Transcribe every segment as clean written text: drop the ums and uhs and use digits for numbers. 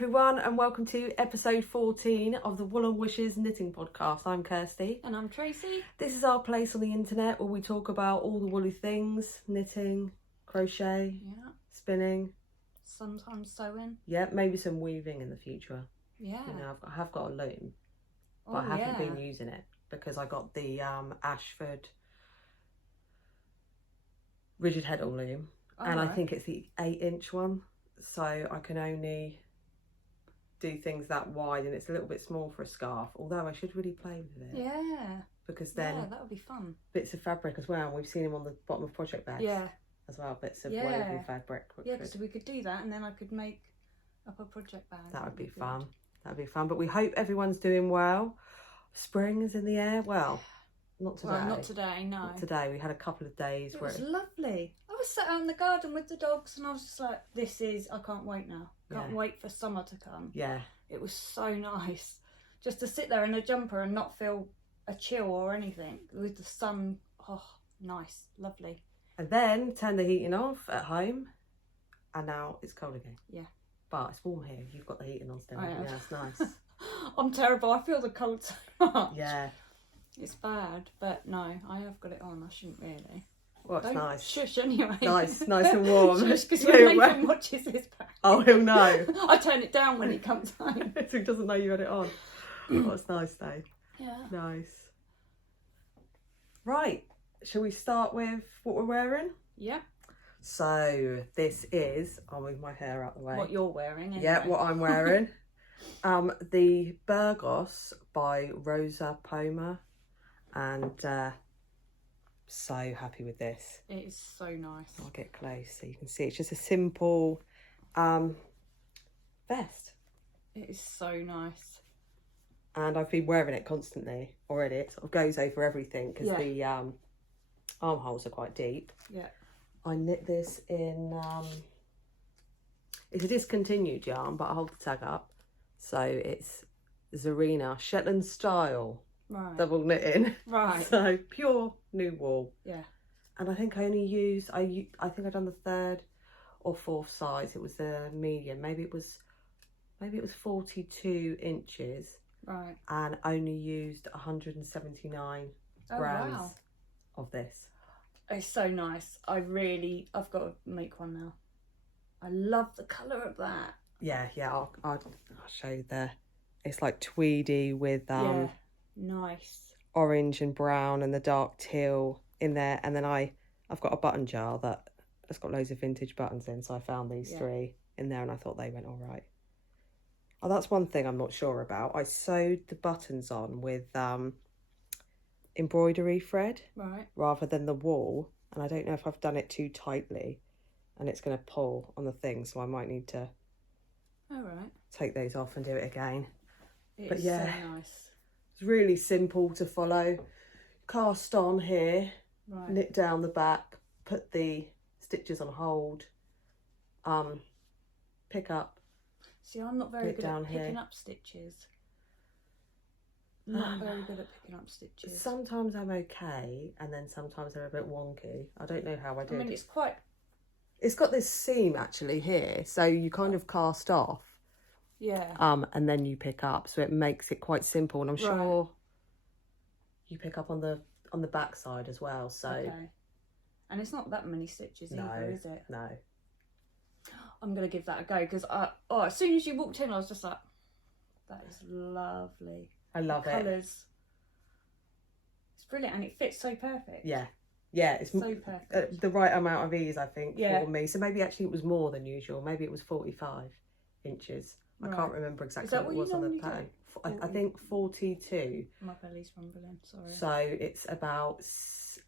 everyone, and welcome to episode 14 of the Wool and Wishes Knitting Podcast. I'm Kirsty. And I'm Tracy. This is our place on the internet where we talk about all the woolly things, knitting, crochet, spinning. Sometimes sewing. Yeah, maybe some weaving in the future. Yeah. You know, I have got a loom, but I haven't been using it because I got the Ashford rigid heddle loom, and I think it's the 8-inch one. So I can only do things that wide, and it's a little bit small for a scarf, although I should really play with it. Yeah. Because then that would be fun. Bits of fabric as well. We've seen them on the bottom of project bags. Yeah. As well, bits of woven fabric. Yeah, so we could do that, and then I could make up a project bag. That would be fun. That would be fun. But we hope everyone's doing well. Spring is in the air. Well, not today. Well, not today, no. Not today. We had a couple of days It where was lovely. I was sat out in the garden with the dogs, and I was just like, I can't wait now. Can't wait for summer to come. Yeah. It was so nice just to sit there in a jumper and not feel a chill or anything with the sun. Oh, nice, lovely. And then turn the heating off at home, and now it's cold again. Yeah. But it's warm here. You've got the heating on still. Yeah, it's nice. I'm terrible. I feel the cold so much. Yeah. It's bad, but no, I have got it on. I shouldn't really. Well, it's Don't nice. Shush anyway. Nice and warm. Shush, because when Nathan watches this back. Oh, he'll know. I turn it down when he comes home. So he doesn't know you had it on. Oh, it's nice though. Yeah. Nice. Right. Shall we start with what we're wearing? Yeah. So this is, I'll move my hair out the way. What you're wearing. Anyway. Yeah, what I'm wearing. The Burgos by Rosa, Pomar, and so happy with this. It is so nice. I'll get close so you can see. It's just a simple vest. It is so nice. And I've been wearing it constantly already. It sort of goes over everything because the armholes are quite deep. Yeah. I knit this in, it's a discontinued yarn, but I'll hold the tag up. So it's Zarina Shetland style double knitting. Right. So pure new wool. Yeah. And I think I only used, I think I'd done the 3rd or 4th size. It was the medium. Maybe it was 42 inches. Right. And only used 179 grams of this. It's so nice. I've got to make one now. I love the colour of that. Yeah, I'll show you there. It's like tweedy with nice orange and brown and the dark teal in there. And then I've got a button jar that's got loads of vintage buttons in. So I found these 3 in there and I thought they went all right. Oh, that's one thing I'm not sure about. I sewed the buttons on with embroidery thread rather than the wool, and I don't know if I've done it too tightly and it's going to pull on the thing, so I might need to take those off and do it again. It's so nice. It's really simple to follow. Cast on here, knit down the back, put the stitches on hold, pick up. See, I'm not very good at picking up stitches. Not very good at picking up stitches. Sometimes I'm okay, and then sometimes they're a bit wonky. I don't know how I do it. I mean, it's got this seam actually here, so you kind of cast off. Yeah. And then you pick up, so it makes it quite simple. And I'm sure you pick up on the back side as well. So. Okay. And it's not that many stitches either, is it? No. I'm gonna give that a go because as soon as you walked in, I was just like, that is lovely. I love it. Colours. It's brilliant and it fits so perfect. Yeah, it's so perfect. The right amount of ease, I think, for me. So maybe actually it was more than usual. Maybe it was 45 inches. I can't remember exactly what it was on the pattern. I think 42. My belly's rumbling. Sorry. So it's about 6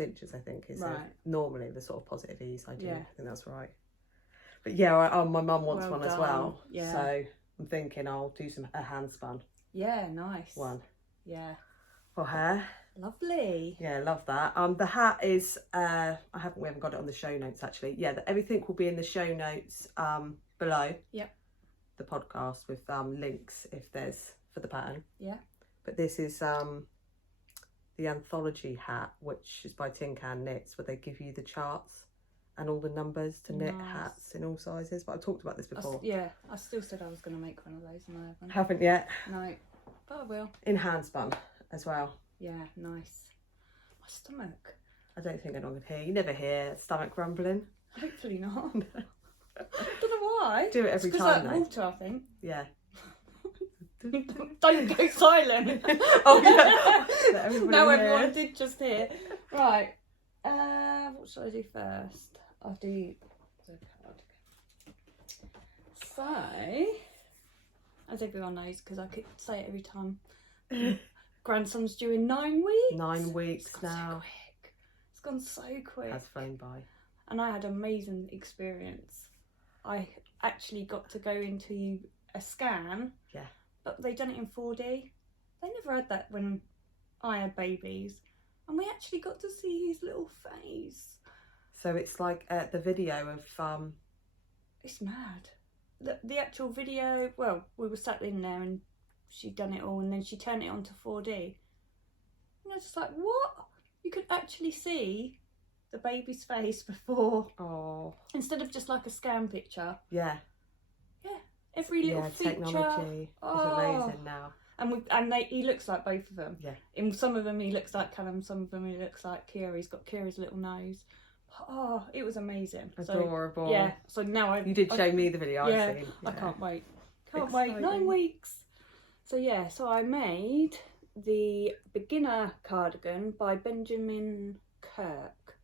inches, I think, is normally the sort of positive ease I do. I think that's right. But my mum wants one as well. Yeah. So I'm thinking I'll do a hand spun. Yeah, nice. One. Yeah. For her. Lovely. Yeah, love that. The hat is we haven't got it on the show notes actually. Yeah, everything will be in the show notes below. Yep. The podcast with links if there's for the pattern. Yeah. But this is the anthology hat, which is by Tin Can Knits, where they give you the charts and all the numbers to knit Nice. hats in all sizes. But I've talked about this before. I still said I was going to make one of those and I haven't. Haven't yet. No, but I will. In hand spun as well. Yeah, nice. My stomach. I don't think anyone can hear. You never hear stomach rumbling. Hopefully not. Don't know why. Do it every it's time like though. water, I think. Yeah. Don't go silent. Oh yeah. Let everybody No, hear. everyone did just hear. Right. What should I do first? I'll do the cardigan. So, as everyone knows, because I could say it every time, grandson's due in 9 weeks. 9 weeks It's gone now. so quick. It's gone so quick. Has flown by. And I had an amazing experience. I actually got to go into a scan. Yeah. But they done it in 4D. They never had that when I had babies. And we actually got to see his little face. So it's like the video of It's mad. The actual video, well, we were sat in there and she'd done it all and then she turned it onto 4D. And I was just like, what? You could actually see the baby's face before. Oh. Instead of just like a scan picture. Yeah. Yeah. Every little feature. Technology is amazing now. And he looks like both of them. Yeah. In some of them he looks like Callum, some of them he looks like Kira. He's got Kira's little nose. Oh, it was amazing. Adorable. So, yeah. So now You did show me the video. Yeah, I've seen. Yeah. I can't wait. Can't Exciting. wait. 9 weeks. So yeah. So I made the beginner cardigan by Benjamin Kirk.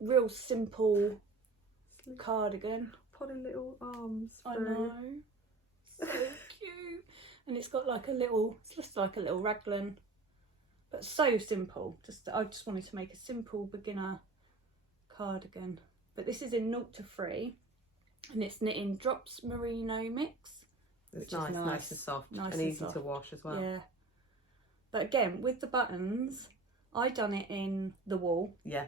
Real simple cardigan. Putting little arms I through. know. So cute. And it's got like it's just like a little raglan. But so simple. I just wanted to make a simple beginner cardigan. But this is in 0 to 3. And it's knitting Drops Merino mix. It's which is nice and soft Nice and and easy soft. to wash as well. Yeah. But again, with the buttons, I done it in the wool. Yeah.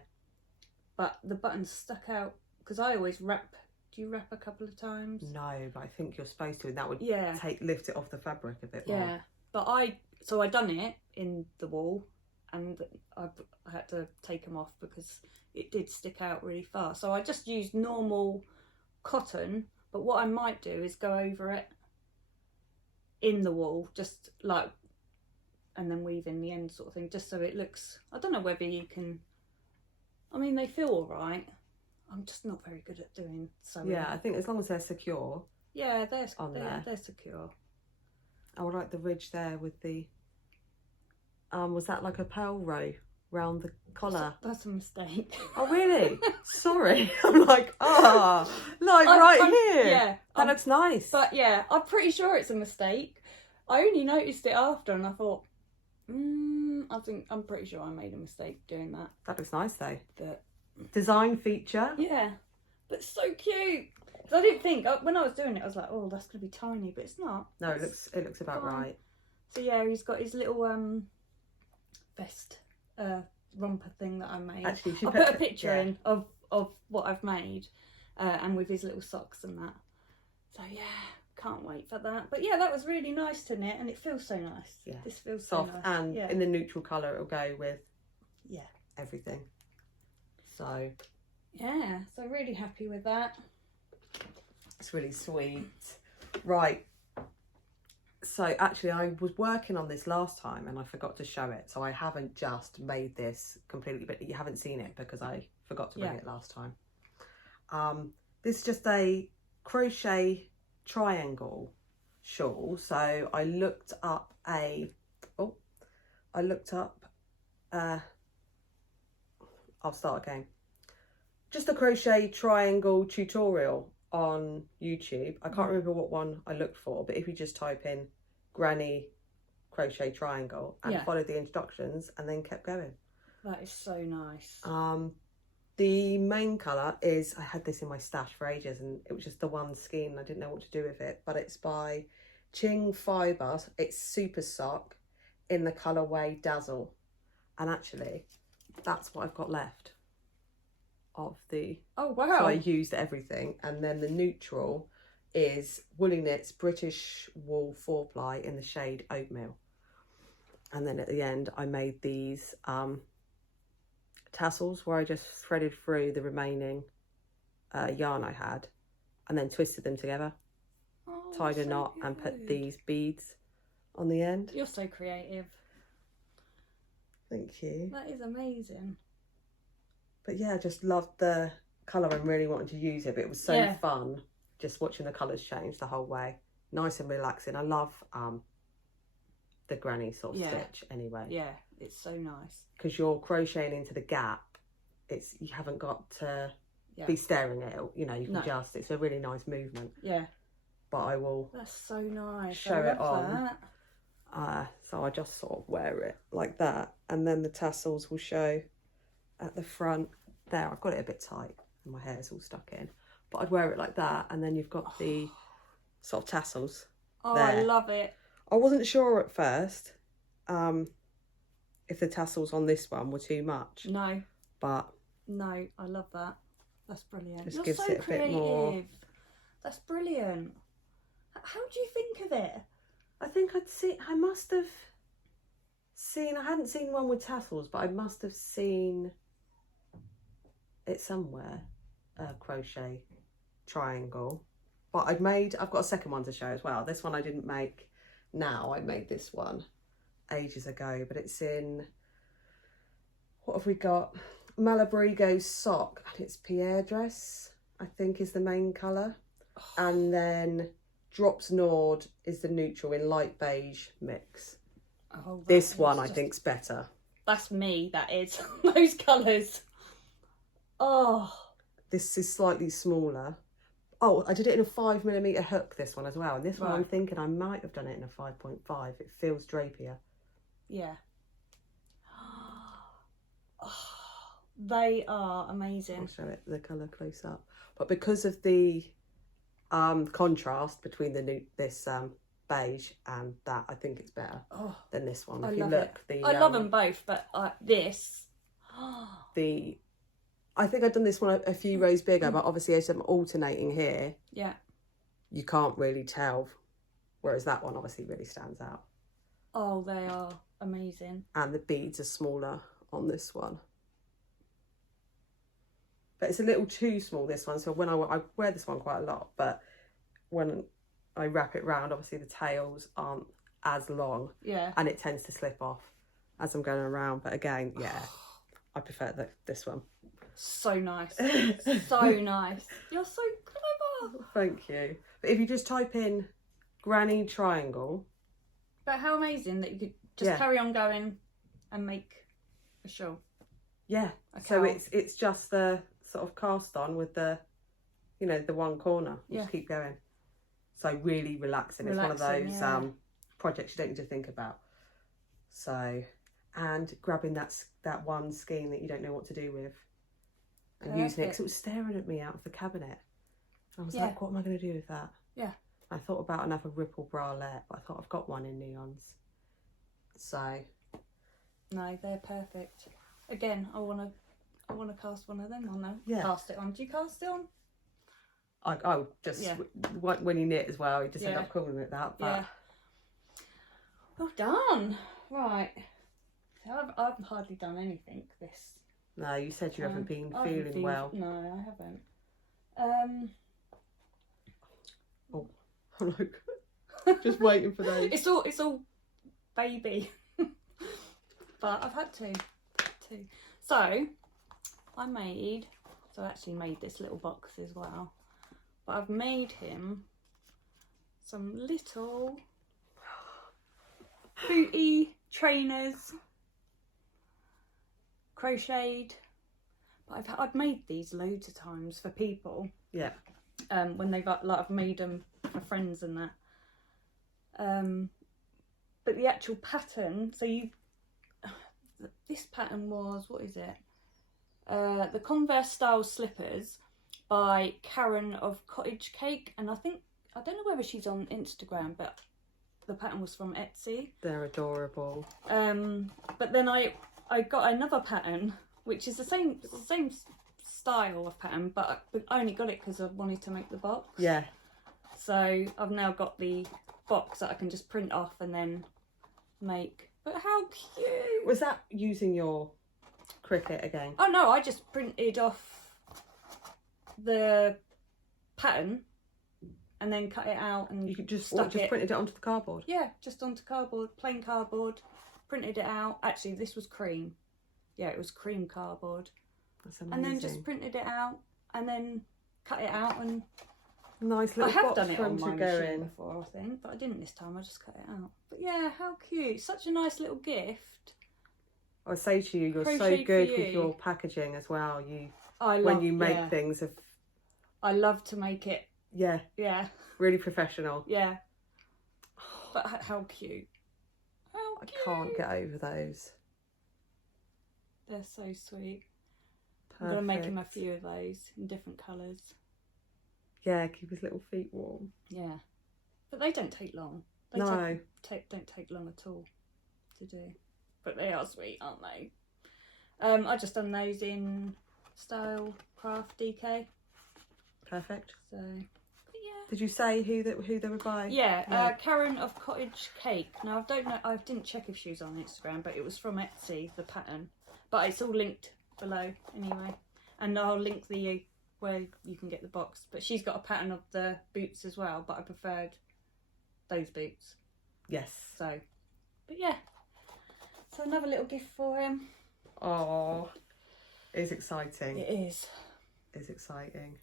But the buttons stuck out because I always wrap. Do you wrap a couple of times? No, but I think you're supposed to, and that would Yeah. lift it off the fabric a bit more. Yeah. But I done it in the wool, and I had to take them off because it did stick out really far. So I just used normal cotton. But what I might do is go over it in the wool, just like, and then weave in the end sort of thing, just so it looks. I don't know whether you can. I mean, they feel all right. I'm just not very good at doing sewing. Yeah, I think as long as they're secure. Yeah, they're secure. I would like the ridge there with the. Was that like a pearl row round the collar? That's a mistake. Oh really? Sorry. I'm like, right here. Yeah, that looks nice. But yeah, I'm pretty sure it's a mistake. I only noticed it after, and I thought, I'm pretty sure I made a mistake doing that. That looks nice though. But design feature. yeah, but so cute. I didn't think when I was doing it, I was like, oh, that's gonna be tiny, but it's not. No, it looks about fine. right. So yeah, he's got his little vest romper thing that I made. Actually, I'll put a picture in of what I've made, and with his little socks and that. So yeah, can't wait for that. But yeah, that was really nice to knit, and it feels so nice. Yeah, this feels soft, so nice. and in the neutral colour it'll go with everything. So yeah, so really happy with that. It's really sweet. Right. So actually I was working on this last time and I forgot to show it. So I haven't just made this completely, but you haven't seen it because I forgot to bring it last time. This is just a crochet triangle shawl. So I looked up I'll start again. Just a crochet triangle tutorial on YouTube. I can't remember what one I looked for, but if you just type in granny crochet triangle and follow the instructions and then kept going. That is so nice. The main colour is, I had this in my stash for ages and it was just the one skein. I didn't know what to do with it, but it's by Ching Fibre. It's Super Sock in the colourway Dazzle. And actually, that's what I've got left of the... Oh, wow. So I used everything. And then the neutral is Woolly Knits British Wool 4-ply in the shade Oatmeal. And then at the end, I made these tassels where I just threaded through the remaining yarn I had and then twisted them together, tied a knot and put these beads on the end. You're so creative. Thank you. That is amazing. But yeah, I just loved the colour and really wanted to use it, but it was so fun just watching the colours change the whole way. Nice and relaxing. I love the granny sort of stitch anyway. Yeah, it's so nice. Because you're crocheting into the gap, you haven't got to be staring at it, you know, you can just, it's a really nice movement. Yeah. But I will That's so nice. show it on. So I just sort of wear it like that, and then the tassels will show at the front. There, I've got it a bit tight and my hair's all stuck in, but I'd wear it like that, and then you've got the sort of tassels there. I love it. I wasn't sure at first if the tassels on this one were too much. No. But no, I love that. That's brilliant. Just You're gives so it a creative. bit more. That's brilliant. How do you think of it? I think I must have seen, I hadn't seen one with tassels, but I must have seen it somewhere, a crochet triangle. But I've got a second one to show as well. This one I didn't make now, I made this one ages ago, but it's in, what have we got? Malabrigo sock, and it's Pierre dress, I think is the main colour. And then Drops Nord is the neutral in light beige mix. Oh, this one I think's better. That's me, that is. Those colours. Oh. This is slightly smaller. Oh, I did it in a 5mm hook, this one as well. And this one I'm thinking I might have done it in a 5.5. It feels drapier. Yeah. Oh, they are amazing. I'll show it the colour close up. But because of the contrast between this beige and that, I think it's better than this one. If you look, I love them both, but this. I think I've done this one a few rows bigger, but obviously as I'm alternating here, you can't really tell. Whereas that one obviously really stands out. Oh, they are amazing. And the beads are smaller on this one. But it's a little too small, this one. So when I wear this one quite a lot, but when I wrap it round, obviously the tails aren't as long. Yeah. And it tends to slip off as I'm going around. But again, I prefer this one. So nice. So nice. You're so clever. Thank you. But if you just type in granny triangle. But how amazing that you could just carry on going and make a shawl. Yeah. So it's just the sort of cast on with the, you know, the one corner. You just keep going. So really relaxing. It's one of those projects you don't need to think about. So, and grabbing that one skein that you don't know what to do with. And using it, because it was staring at me out of the cabinet. I was like, what am I going to do with that? Yeah. I thought about another ripple bralette, but I thought I've got one in neons. So. No, they're perfect. Again, I want to cast one of them on now. Yeah. Cast it on. Do you cast it on? I just, when you knit as well, you just end up calling it that. But... Yeah. Well done. Right. So I've hardly done anything this. No, you said you haven't been feeling well. No, I haven't. Oh, look. Just waiting for those. It's all baby. But I've had to. So, I actually made this little box as well. But I've made him some little booty trainers. Crocheted, but I've made these loads of times for people. Yeah. When I've made them for friends and that. But the actual pattern, this pattern was, what is it? The Converse style slippers by Karen of Cottage Cake, and I don't know whether she's on Instagram, but the pattern was from Etsy. They're adorable. But then I got another pattern, which is the same style of pattern, but I only got it because I wanted to make the box. Yeah. So I've now got the box that I can just print off and then make. But how cute! Was that using your Cricket again. Oh no, I just printed off the pattern and then cut it out and You could just stuck it. printed it onto the cardboard. Yeah, just onto cardboard, plain cardboard. Printed it out. Actually, this was cream. Yeah, it was cream cardboard. That's amazing. And then just printed it out and then cut it out and. Nice little I have box done it for on him my to go machine in. before, I think, but I didn't this time. I just cut it out. But yeah, how cute! Such a nice little gift. I say to you, you're so Crochet good for with you. your packaging as well. I love when you make things, I love to make it. yeah, Yeah, really professional. yeah. But how cute! How I cute! can't get over those. They're so sweet. Perfect. I'm gonna make him a few of those in different colours. Yeah, keep his little feet warm. Yeah, but they don't take long. They No. don't take long at all to do. But they are sweet, aren't they? I just done those in Style Craft DK. Perfect. So, but yeah. Did you say who they were by? Yeah, Karen of Cottage Cake. Now I don't know. I didn't check if she was on Instagram, but it was from Etsy. The pattern, but it's all linked below anyway, and I'll link the where you can get the box. But she's got a pattern of the boots as well, but I preferred those boots. Yes. So, but yeah. So another little gift for him. Oh, it's exciting. It is. It's exciting.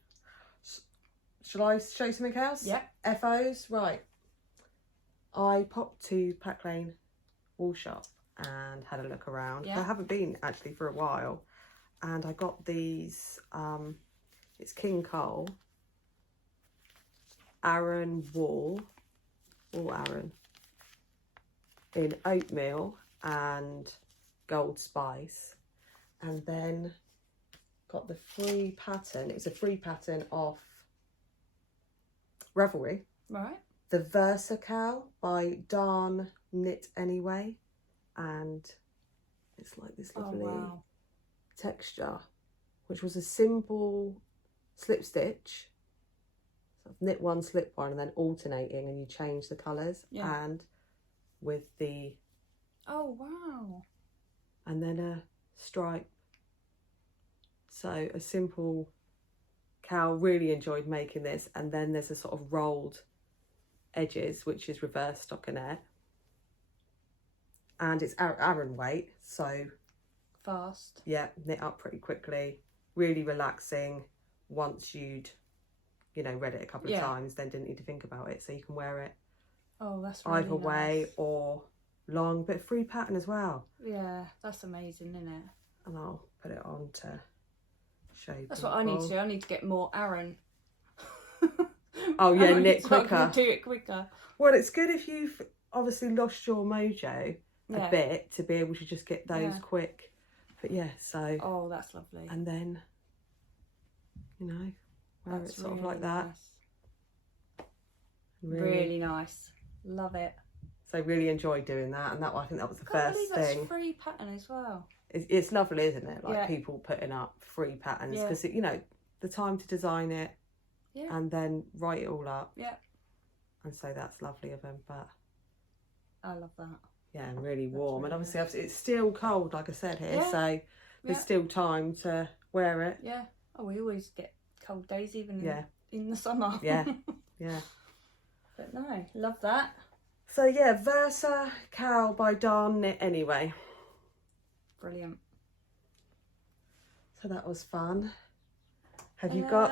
Shall I show you something else? Yeah. FOs, right. I popped to Pack Lane Wool Shop and had a look around. Yeah. I haven't been actually for a while, and I got these. It's King Cowl, Aran wool Aran in oatmeal and gold spice, and then got the free pattern. It's a free pattern off Revelry. Right. The Versa Cowl by Darn Knit Anyway, and it's like this lovely texture, which was a simple slip stitch. So I've knit one, slip one, and then alternating, and you change the colours. Yeah. And with the and then a stripe. So a simple cowl. Really enjoyed making this, and then there's a sort of rolled edges, which is reverse stockinette, and it's Aran weight, so fast. Yeah, knit up pretty quickly. Really relaxing. Once you'd, read it a couple of times, then didn't need to think about it, so you can wear it. Oh, that's really either way or long, but free pattern as well. Yeah, that's amazing, isn't it? And I'll put it on to show you. That's what I need to do. I need to get more Aran. Oh yeah, knit quicker. So I can do it quicker. Well, it's good if you've obviously lost your mojo a bit to be able to just get those quick. But yeah, so. Oh, that's lovely. And then, wear it sort of like that. Nice. Really nice. Love it. So really enjoyed doing that, and I think that was the first thing. That's free pattern as well. It's lovely, isn't it? Like people putting up free patterns because the time to design it, and then write it all up. Yeah. And so that's lovely of them, but I love that. Yeah, and really warm, really and obviously it's still cold, like I said here, so there's still time to wear it. Yeah. Oh, we always get cold days, even in the summer. Yeah. Yeah. But no, love that. So yeah, Versa Cowl by Darn Knit Anyway. Brilliant. So that was fun. Have you got?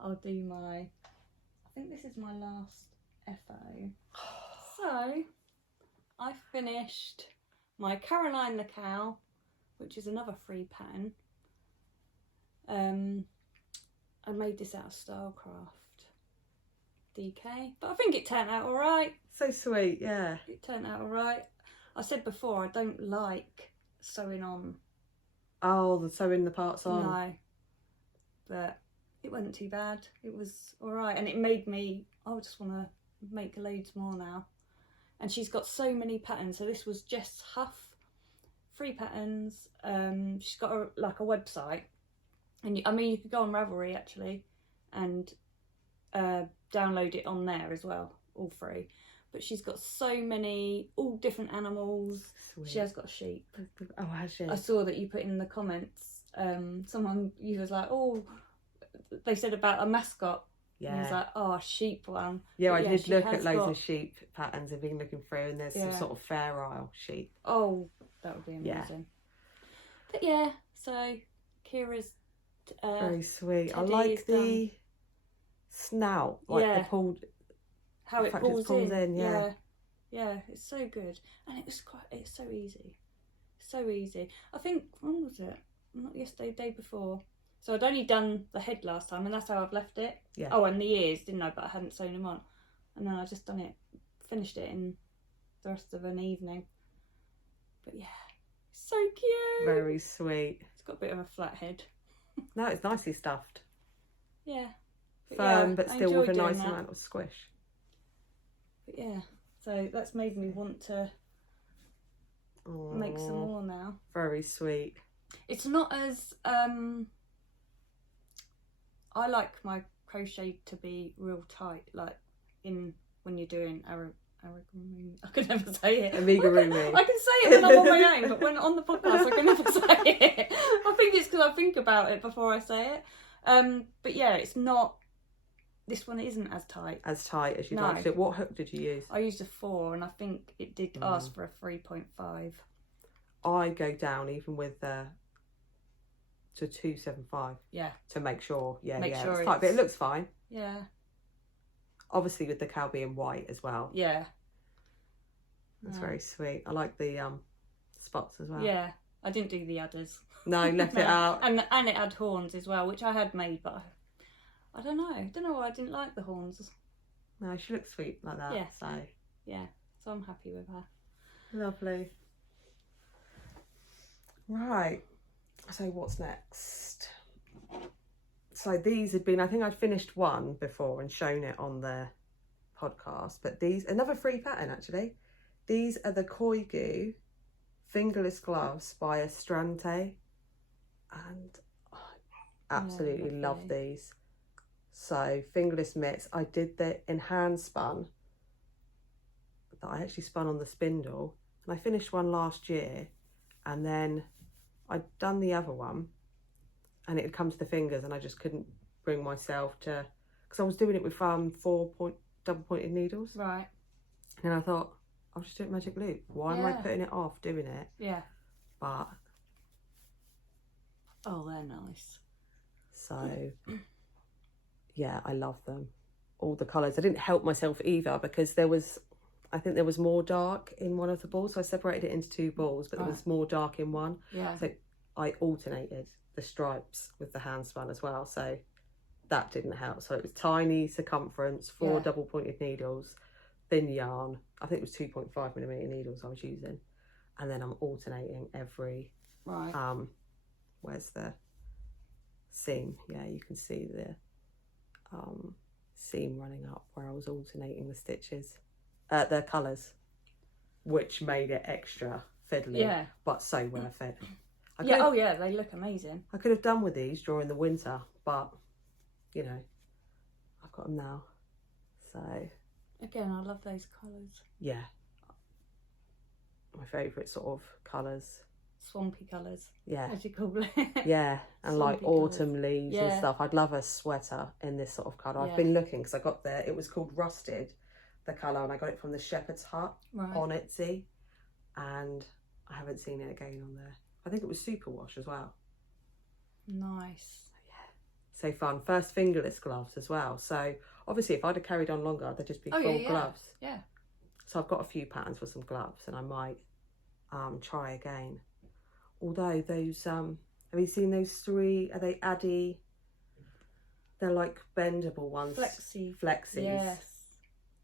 I'll do I think this is my last FO. So I finished my Caroline the Cow, which is another free pattern. I made this out of Stylecraft DK, but I think it turned out alright. So sweet, yeah. It turned out alright. I said before, I don't like sewing on. Oh, the sewing the parts on. No, but it wasn't too bad. It was alright, and it made me, I just want to make loads more now. And she's got so many patterns, so this was just Huff, free patterns. She's got a website, and you could go on Ravelry actually and download it on there as well, all free. but she's got so many, all different animals. Sweet. She has got a sheep. Oh, has she? I saw that you put in the comments, you was like, oh, they said about a mascot. Yeah. And I was like, oh, a sheep one. Yeah, But I did look at loads got... of sheep patterns. I've been looking through, and there's some sort of Fair Isle sheep. Oh, that would be amazing. Yeah. But yeah, so Kira's very sweet. I Teddy like is the snout, like the pulled. How it pulls in. Yeah. Yeah, it's so good, and it's so easy, so easy. I think, when was it? Not yesterday, day before. So I'd only done the head last time, and that's how I've left it. Yeah. Oh, and the ears, didn't I? But I hadn't sewn them on, and then I just finished it in the rest of an evening. But yeah, so cute. Very sweet. It's got a bit of a flat head. No, it's nicely stuffed. Yeah. Firm, but still with a nice amount of squish. But yeah, so that's made me want to make some more now. Very sweet. It's not as I like my crochet to be real tight, like when you're doing I can never say it. Amigurumi. I can say it when I'm on my own, but when on the podcast I can never say it. I think it's because I think about it before I say it. But yeah, it's not. This one isn't as tight. As tight as you'd like it. What hook did you use? I used a 4, and I think it did ask for a 3.5. I go down even with to 275. Yeah. To make sure. Yeah, make sure it's tight, but it looks fine. Yeah. Obviously with the cowl being white as well. Yeah. That's very sweet. I like the spots as well. Yeah. I didn't do the udders. No, left it out. And it had horns as well, which I had made, but I don't know. I don't know why I didn't like the horns. No, she looks sweet like that. Yeah. So yeah. So I'm happy with her. Lovely. Right. So what's next? So these had been, I think I'd finished one before and shown it on the podcast, but these, another free pattern actually. These are the Goo Fingerless Gloves by Estrante, and I absolutely love these. So fingerless mitts, I did the in hand spun that I actually spun on the spindle, and I finished one last year, and then I'd done the other one and it had come to the fingers and I just couldn't bring myself to, because I was doing it with 4-point double pointed needles. Right. And I thought, I'll just do it magic loop. Why am I putting it off doing it? Yeah. But oh, they're nice. So yeah, I love them. All the colours. I didn't help myself either because I think there was more dark in one of the balls. So I separated it into 2 balls, but there was more dark in one. Yeah. So I alternated the stripes with the hand spun as well. So that didn't help. So it was tiny circumference, 4 double pointed needles, thin yarn. I think it was 2.5mm needles I was using. And then I'm alternating every, where's the seam? Yeah, you can see the seam running up where I was alternating the stitches, the colours, which made it extra fiddly, but so worth it. They look amazing. I could have done with these during the winter, but you know, I've got them now. So again, I love those colours. Yeah, my favourite sort of colours. Swampy colours. Yeah. As you call it. Yeah, and Swampy like autumn leaves and Yeah. stuff. I'd love a sweater in this sort of colour. I've Yeah. been looking because I got it was called Rusted, the colour, and I got it from the Shepherd's Hut on Etsy, and I haven't seen it again on there. I think it was Superwash as well. Nice. Yeah, so fun. First fingerless gloves as well. So obviously if I'd have carried on longer, they'd just be full gloves. Yeah. So I've got a few patterns for some gloves, and I might try again. Although those have you seen those 3? Are they Addy? They're like bendable ones. Flexies. Yes.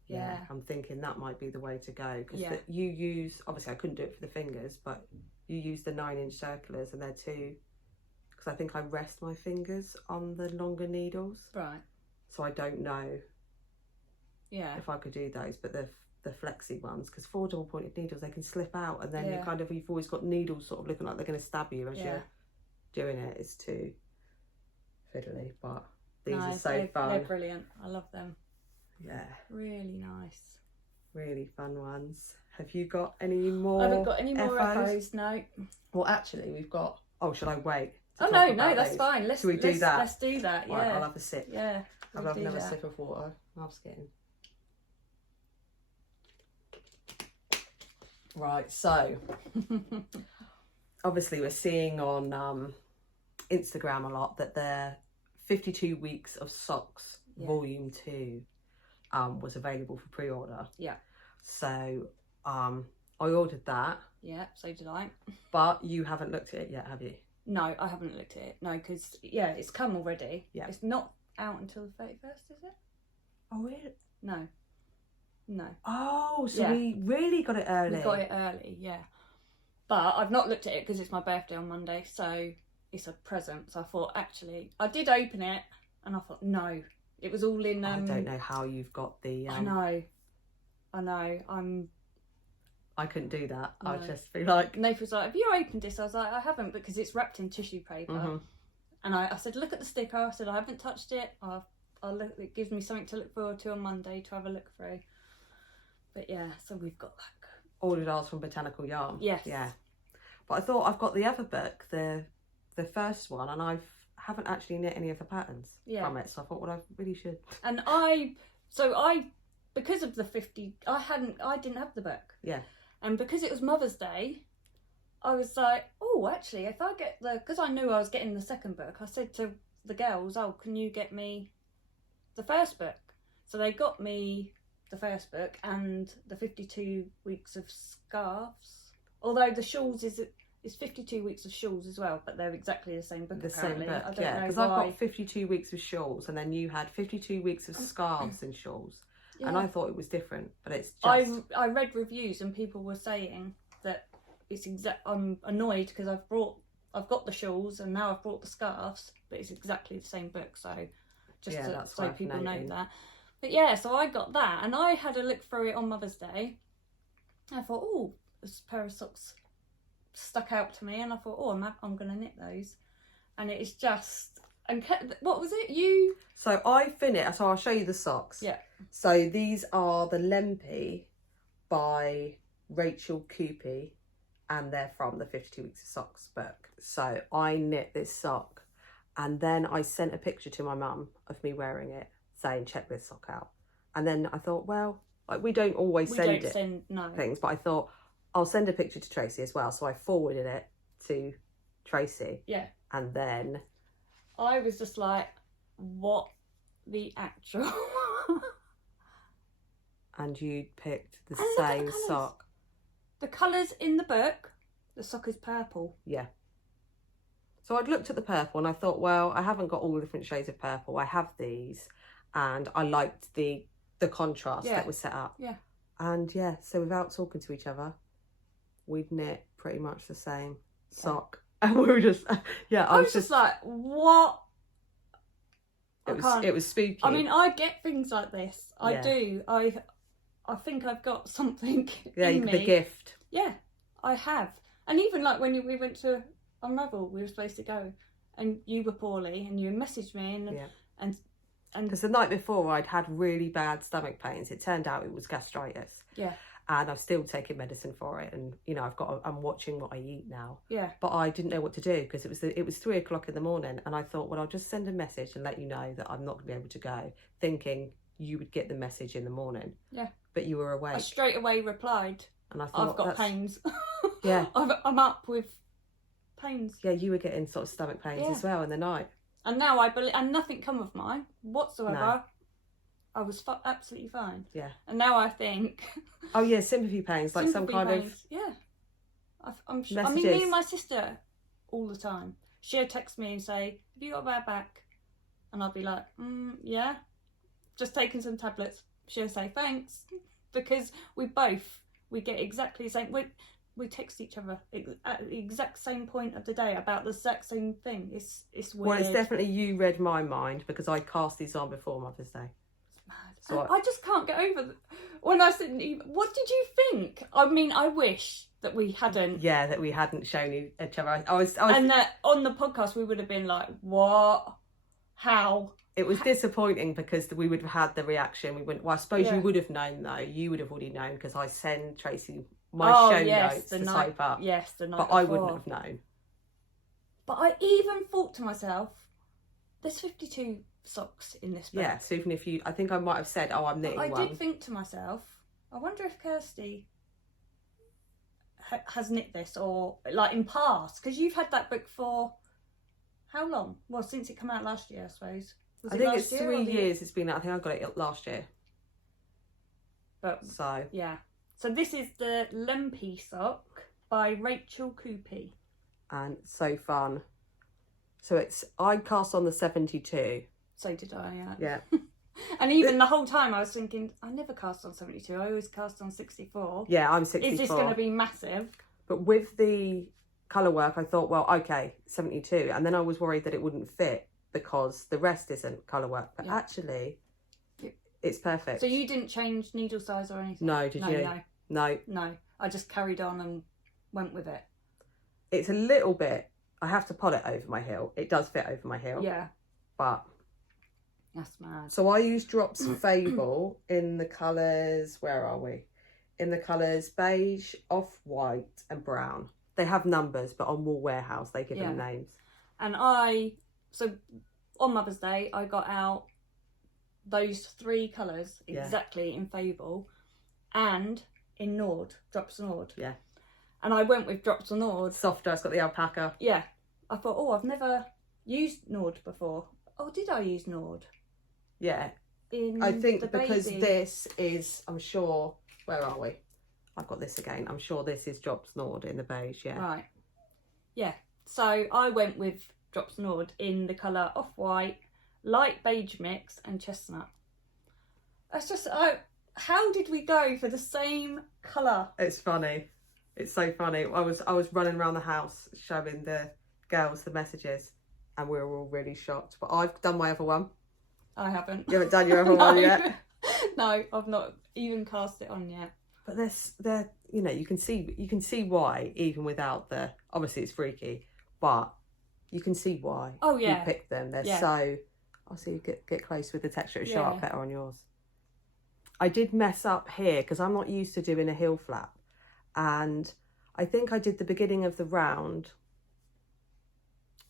Yeah, I'm thinking that might be the way to go, because you use, obviously I couldn't do it for the fingers, but you use the 9-inch circulars, and they're 2, because I think I rest my fingers on the longer needles. Right. So I don't know if I could do those, but the flexi ones, because 4 double pointed needles, they can slip out, and then you've always got needles sort of looking like they're going to stab you as you're doing it. It's too fiddly, but these are so fun. They're brilliant. I love them. Yeah. Really nice. Really fun ones. Have you got any more? I haven't got any more FOs, no. Well, actually, we've got... Oh, should I wait? Oh, no, that's fine. Should we do that? Let's do that, yeah. Right, I'll have a sip. Yeah. I'll have another sip of water. I'm getting... Right, so... obviously, we're seeing on Instagram a lot that they're 52 weeks of socks, volume 2, was available for pre-order. Yeah. So I ordered that. Yeah, so did I. But you haven't looked at it yet, have you? No, I haven't looked at it. No, because it's come already. Yeah. It's not out until the 31st, is it? Oh really? No. Oh, so we really got it early. We got it early, yeah. But I've not looked at it because it's my birthday on Monday, so it's a present. So I thought, actually, I did open it, and I thought, no, it was all in. I don't know how you've got the. I know. I couldn't do that. No. I'd just be like. Nathan was like, "Have you opened this?" I was like, "I haven't," because it's wrapped in tissue paper. Mm-hmm. And I said, "Look at the sticker." I said, "I haven't touched it. I'll look. It gives me something to look forward to on Monday to have a look through." But yeah, so we've got that. Ordered ours from Botanical Yarn. Yes. Yeah. But I thought I've got the other book, the first one, and I haven't actually knit any of the patterns from it. So I thought, well, I really should. And because of the 50, I didn't have the book. Yeah. And because it was Mother's Day, I was like, oh, actually, if I get because I knew I was getting the second book, I said to the girls, oh, can you get me the first book? So they got me the first book and the 52 weeks of scarves. Although the shawls is 52 weeks of shawls as well, but they're exactly the same book. Apparently. Same book, I don't know because I've got 52 weeks of shawls, and then you had 52 weeks of scarves and shawls, and I thought it was different, but it's just. I read reviews and people were saying that it's I'm annoyed because I've got the shawls and now I've brought the scarves, but it's exactly the same book. So just so people know that. But yeah, so I got that, and I had a look through it on Mother's Day. I thought, oh, this pair of socks stuck out to me, and I thought, oh, I'm going to knit those. And it is just, and what was it? So I finished, so I'll show you the socks. Yeah. So these are the Lempy by Rachel Coopy, and they're from the 52 Weeks of Socks book. So I knit this sock, and then I sent a picture to my mum of me wearing it, saying, check this sock out. And then I thought, well, like, we don't always send things, but I thought, I'll send a picture to Tracy as well. So I forwarded it to Tracy. Yeah. And then I was just like, what the actual? And you picked the same sock. The colours in the book, the sock is purple. Yeah. So I'd looked at the purple and I thought, well, I haven't got all the different shades of purple. I have these, and I liked the contrast that was set up. Yeah. And so without talking to each other, we'd knit pretty much the same sock. And we were just, I was just like, what? It was spooky. I mean, I get things like this. I do. I think I've got something in me. The gift. Yeah, I have. And even like when we went to Unravel, we were supposed to go, and you were poorly, and you messaged me, and because the night before I'd had really bad stomach pains. It turned out it was gastritis. Yeah. And I've still taken medicine for it, and I'm watching what I eat now. Yeah. But I didn't know what to do because it was 3 o'clock in the morning, and I thought, well, I'll just send a message and let you know that I'm not going to be able to go, thinking you would get the message in the morning. Yeah. But you were awake. I straight away replied, and I thought, I've got pains. Yeah. I'm up with pains. Yeah, you were getting sort of stomach pains as well in the night. And now I believe, and nothing come of mine whatsoever. No. I was absolutely fine. Yeah. And now I think. Oh yeah, sympathy pains, like some kind of. Yeah. I'm sure. Messages. I mean, me and my sister, all the time. She'll text me and say, "Have you got a bad back?" And I'll be like, "Yeah, just taking some tablets." She'll say, "Thanks," because we get exactly the same. We text each other at the exact same point of the day about the exact same thing. It's weird. Well, it's definitely you read my mind because I cast these on before Mother's Day. So I just can't get over when I said, what did you think? I mean, I wish that we hadn't. Yeah, that we hadn't shown each other. I was... And that on the podcast we would have been like, what? How? It was disappointing because we would have had the reaction. We wouldn't. Well, I suppose Yeah. you would have known though. You would have already known because I send Tracy my show notes the to night, type up. Yes, the night but before. I wouldn't have known. But I even thought to myself, there's 52 socks in this book. Yeah, so even if I think I might have said, oh, I'm knitting one. I did think to myself, I wonder if Kirsty has knit this, or like in past, because you've had that book for how long? Well, since it came out last year, I suppose. I think it's 3 years it's been out. I think I got it last year. But so yeah. So this is the Lumpy sock by Rachel Coopy. And so fun. So I cast on the 72. So did I, yeah. And even the whole time I was thinking, I never cast on 72. I always cast on 64. Yeah, I'm 64. Is this going to be massive? But with the colour work, I thought, well, okay, 72. And then I was worried that it wouldn't fit because the rest isn't colour work. But actually, it's perfect. So you didn't change needle size or anything? No, did you? No. No. I just carried on and went with it. It's a little bit, I have to pull it over my heel. It does fit over my heel. Yeah. But that's mad. So I use Drops Fable in the colours, where are we? In the colours beige, off-white and brown. They have numbers, but on Wool Warehouse they give them names. And so on Mother's Day, I got out those 3 colours exactly in Fable and in Nord, Drops Nord. Yeah. And I went with Drops Nord. Softer, it's got the alpaca. Yeah. I thought, oh, I've never used Nord before. Oh, did I use Nord? Yeah. In I think the because baby. this is, I'm sure, where are we? I've got this again. I'm sure this is Drops Nord in the beige, yeah. Right. Yeah. So I went with Drops Nord in the colour off-white, light beige mix and chestnut. That's just, how did we go for the same colour? It's funny. It's so funny. I was running around the house showing the girls the messages and we were all really shocked. But I've done my other one. I haven't. You haven't done your other one yet? No, I've not even cast it on yet. But they're you know, you can see why, even without the, obviously it's freaky, but you can see why you picked them. They're so, I'll see you get close with the texture. It'll show up better on yours. I did mess up here because I'm not used to doing a heel flap. And I think I did the beginning of the round.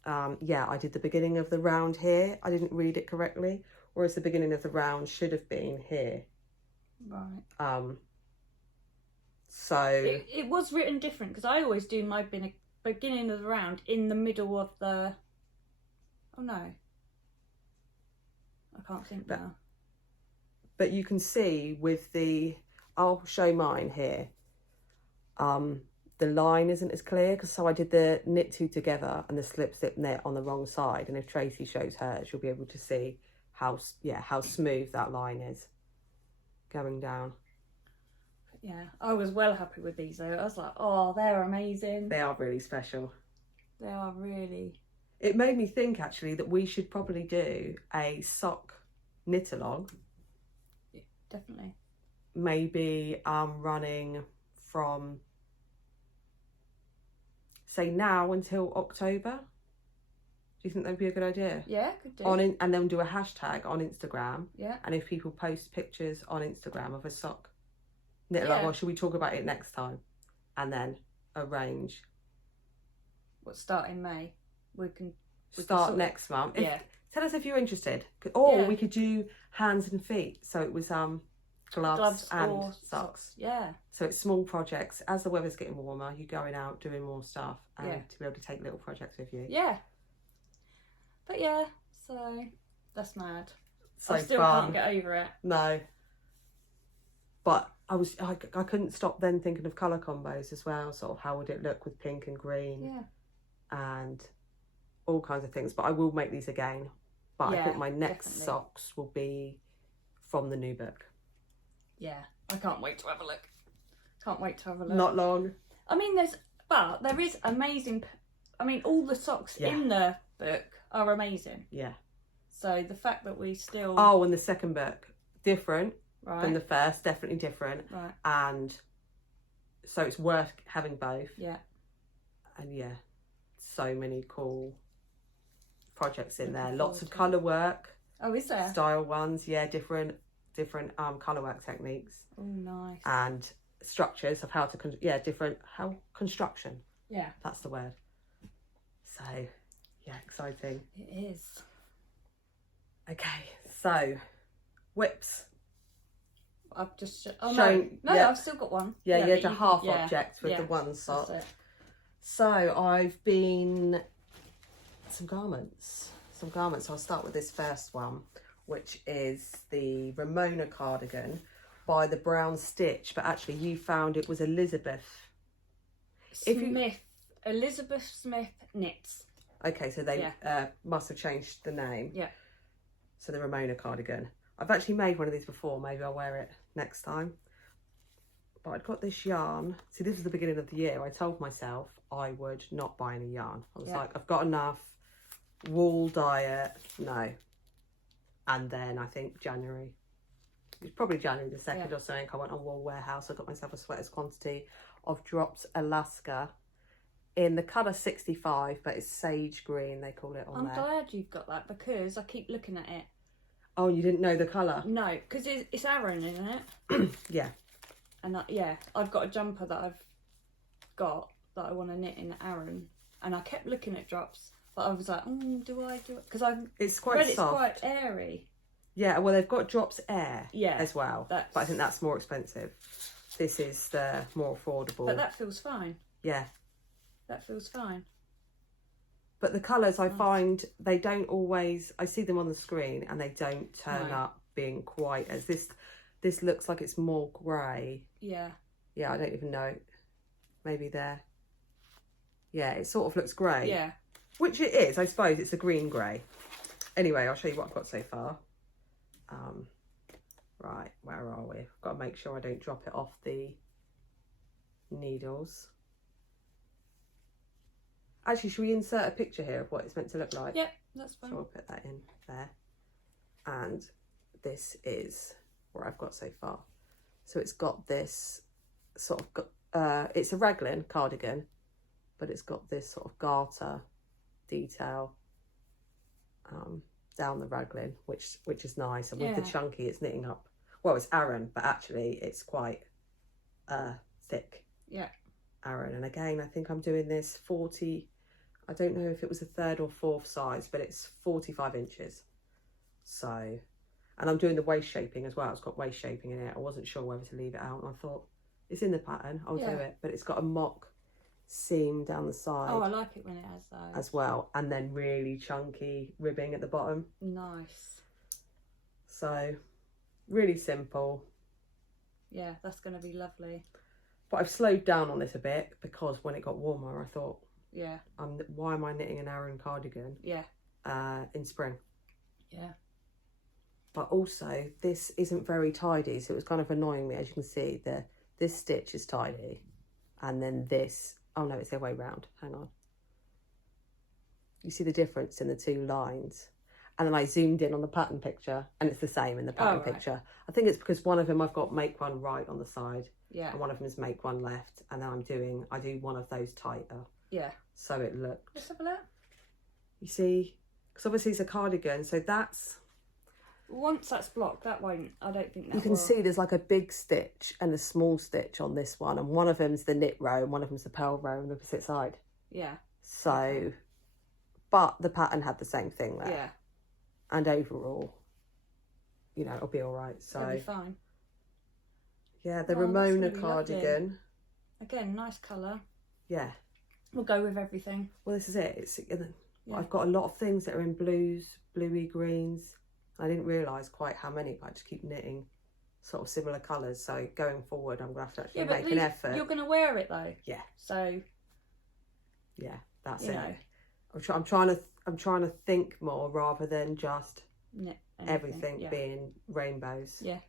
I did the beginning of the round here. I didn't read it correctly. Whereas the beginning of the round should have been here. Right. So it was written different because I always do my beginning of the round in the middle of the. Oh no. I can't think now. But you can see with the, I'll show mine here. The line isn't as clear because I did the knit 2 together and the slip knit on the wrong side. And if Tracy shows hers, she'll be able to see how smooth that line is going down. Yeah, I was well happy with these though. I was like, oh, they're amazing. They are really special. They are really. It made me think actually that we should probably do a sock knit along. Yeah, definitely. Maybe running from say now until October. Do you think that'd be a good idea? Yeah, could do. And then do a hashtag on Instagram. Yeah. And if people post pictures on Instagram of a sock knit along, or should we talk about it next time? And then arrange. What, start in May? We can start next month. Yeah. Tell us if you're interested. Or we could do hands and feet. So it was gloves and socks. Yeah. So it's small projects. As the weather's getting warmer, you're going out doing more stuff and to be able to take little projects with you. Yeah. But yeah, so that's mad. So I still can't get over it. No. But I couldn't stop then thinking of colour combos as well. Sort of how would it look with pink and green? Yeah. And all kinds of things. But I will make these again. But I think my next socks will be from the new book. Yeah, I can't wait to have a look. Can't wait to have a look. Not long. I mean, there is amazing. I mean, all the socks in the book are amazing. Yeah. So the fact that we still. Oh, and the second book different than the Right. first, definitely different. Right. And so it's worth having both. Yeah. And so many cool projects in there. Looking Lots of forward to colour work. Oh, is there? style ones. Yeah, different colour work techniques. Oh, nice. And structures of how to construction. Yeah, that's the word. So yeah, exciting. it is. Okay, so whips. I've just shown. no, yeah. I've still got one. Yeah, you had a half yeah, object with yeah, the one sock. that's it. So I've been some garments. I'll start with this first one, which is the Ramona cardigan by the Brown Stitch, but actually you found it was Elizabeth Elizabeth Knits. Okay, so they must have changed the name. Yeah. So the Ramona cardigan. I've actually made one of these before. Maybe I'll wear it next time. But I'd got this yarn. See, this was the beginning of the year. I told myself I would not buy any yarn. I was like, I've got enough. Wool diet, no. And then I think January. It's probably January the 2nd or something. I went on Wool Warehouse. I got myself a sweater's quantity of Drops Alaska in the colour 65, but it's sage green, they call it on there. I'm glad you've got that because I keep looking at it. Oh, you didn't know the colour? No, because it's Aran, isn't it? Yeah. And I've got a jumper that I've got that I want to knit in Aran, and I kept looking at Drops, but I was like, do I do it? Because it's quite soft. It's quite airy. Yeah, well, they've got Drops Air as well, but I think that's more expensive. This is the more affordable. But that feels fine. Yeah. That feels fine. But the colours, I find, they don't always... I see them on the screen and they don't turn up being quite as... This looks like it's more grey. Yeah. Yeah, I don't even know. Maybe there. Yeah, it sort of looks grey. Yeah. Which it is, I suppose. It's a green grey. Anyway, I'll show you what I've got so far. Right, where are we? I've got to make sure I don't drop it off the needles. Actually, should we insert a picture here of what it's meant to look like? Yep, that's fine. So I'll put that in there. And this is what I've got so far. So it's got this sort of, it's a raglan cardigan, but it's got this sort of garter detail down the raglan, which is nice. And with the chunky, it's knitting up. Well, it's Aran, but actually it's quite thick. Yeah. Aran. And again, I think I'm doing this 40... I don't know if it was a 3rd or 4th size, but it's 45 inches. So, and I'm doing the waist shaping as well. It's got waist shaping in it. I wasn't sure whether to leave it out. And I thought, it's in the pattern. I'll do it. But it's got a mock seam down the side. Oh, I like it when it has those. As well. And then really chunky ribbing at the bottom. Nice. So, really simple. Yeah, that's going to be lovely. But I've slowed down on this a bit because when it got warmer, I thought, yeah, why am I knitting an Aran cardigan? Yeah. In spring. Yeah. But also, this isn't very tidy, so it was kind of annoying me. As you can see, this stitch is tidy, and then this. Oh no, it's the other way round. Hang on. You see the difference in the two lines, and then I zoomed in on the pattern picture, and it's the same in the pattern picture. I think it's because one of them I've got make one right on the side, and one of them is make one left, and then I do one of those tighter. Yeah. So it looked. Let's have a look. You see, because obviously it's a cardigan, so that's... Once that's blocked, that won't... I don't think that You can see there's like a big stitch and a small stitch on this one, and one of them's the knit row and one of them's the purl row on the opposite side. Yeah. So, but the pattern had the same thing there. Yeah. And overall, you know, it'll be all right. So it'll be fine. Yeah, the Ramona cardigan. Again, nice colour. Yeah. We'll go with everything. Well, this is it. I've got a lot of things that are in blues, bluey greens. I didn't realise quite how many, but I just keep knitting sort of similar colours. So going forward, I'm going to have to actually make an effort. You're going to wear it though. Yeah. So. Yeah, that's it. I'm trying to think more rather than just everything being rainbows. Yeah.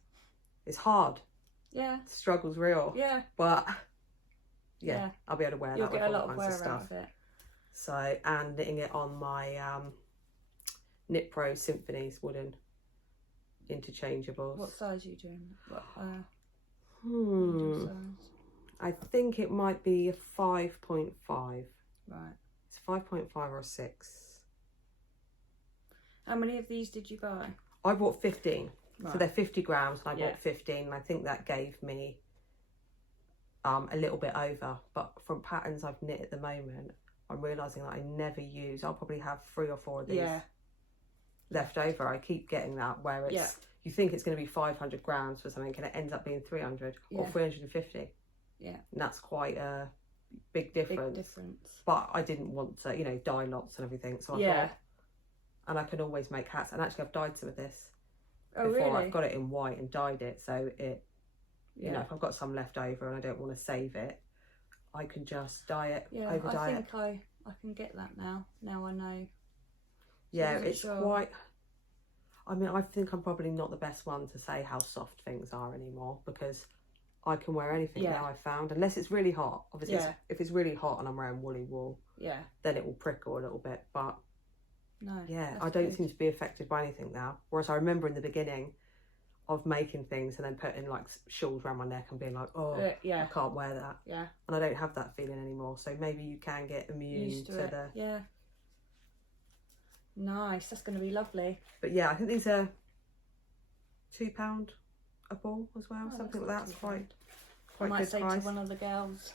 It's hard. Yeah. The struggle's real. Yeah. But yeah, I'll be able to wear that. You'll with get a lot all of kinds wear of out of it. So, and knitting it on my Knit Pro Symphonies wooden interchangeables. What size are you doing? What, size? I think it might be a 5.5. Right. It's 5.5 or a 6. How many of these did you buy? I bought 15. Right. So they're 50 grams and I bought 15. And I think that gave me a little bit over. But from patterns I've knit at the moment, I'm realising that I never use. I'll probably have 3 or 4 of these left over. I keep getting that where it's you think it's going to be 500 grams for something and it ends up being 300 or 350. Yeah. And that's quite a big difference. But I didn't want to, you know, dye lots and everything. So I thought, and I can always make hats. And actually I've dyed some of this before. Really? I've got it in white and dyed it. So it, you know, if I've got some left over and I don't want to save it, I can just dye it, over dye it. I think I can get that now. Now I know. Yeah, it's quite... I mean, I think I'm probably not the best one to say how soft things are anymore because I can wear anything now, I've found, unless it's really hot. Obviously, if it's really hot and I'm wearing woolly wool, then it will prickle a little bit. But I don't seem to be affected by anything now. Whereas I remember in the beginning of making things and then putting like shawls around my neck and being like, I can't wear that. Yeah. And I don't have that feeling anymore. So maybe you can get immune to the... Yeah. Nice, that's going to be lovely. But yeah, I think these are £2 a ball as well, something like that. It's quite I might good say price. to one of the girls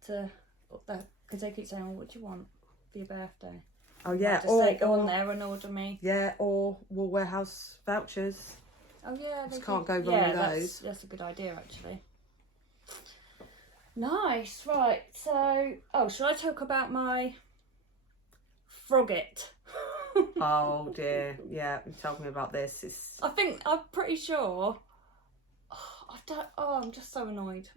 because they keep saying, what do you want for your birthday? Oh yeah, just say go on there and order me. Yeah, or Wool Warehouse vouchers. Oh yeah, just can't go wrong with those. That's a good idea actually. Nice, right. So, shall I talk about my frogget? Oh dear, yeah, tell me about this. I'm pretty sure. I'm just so annoyed.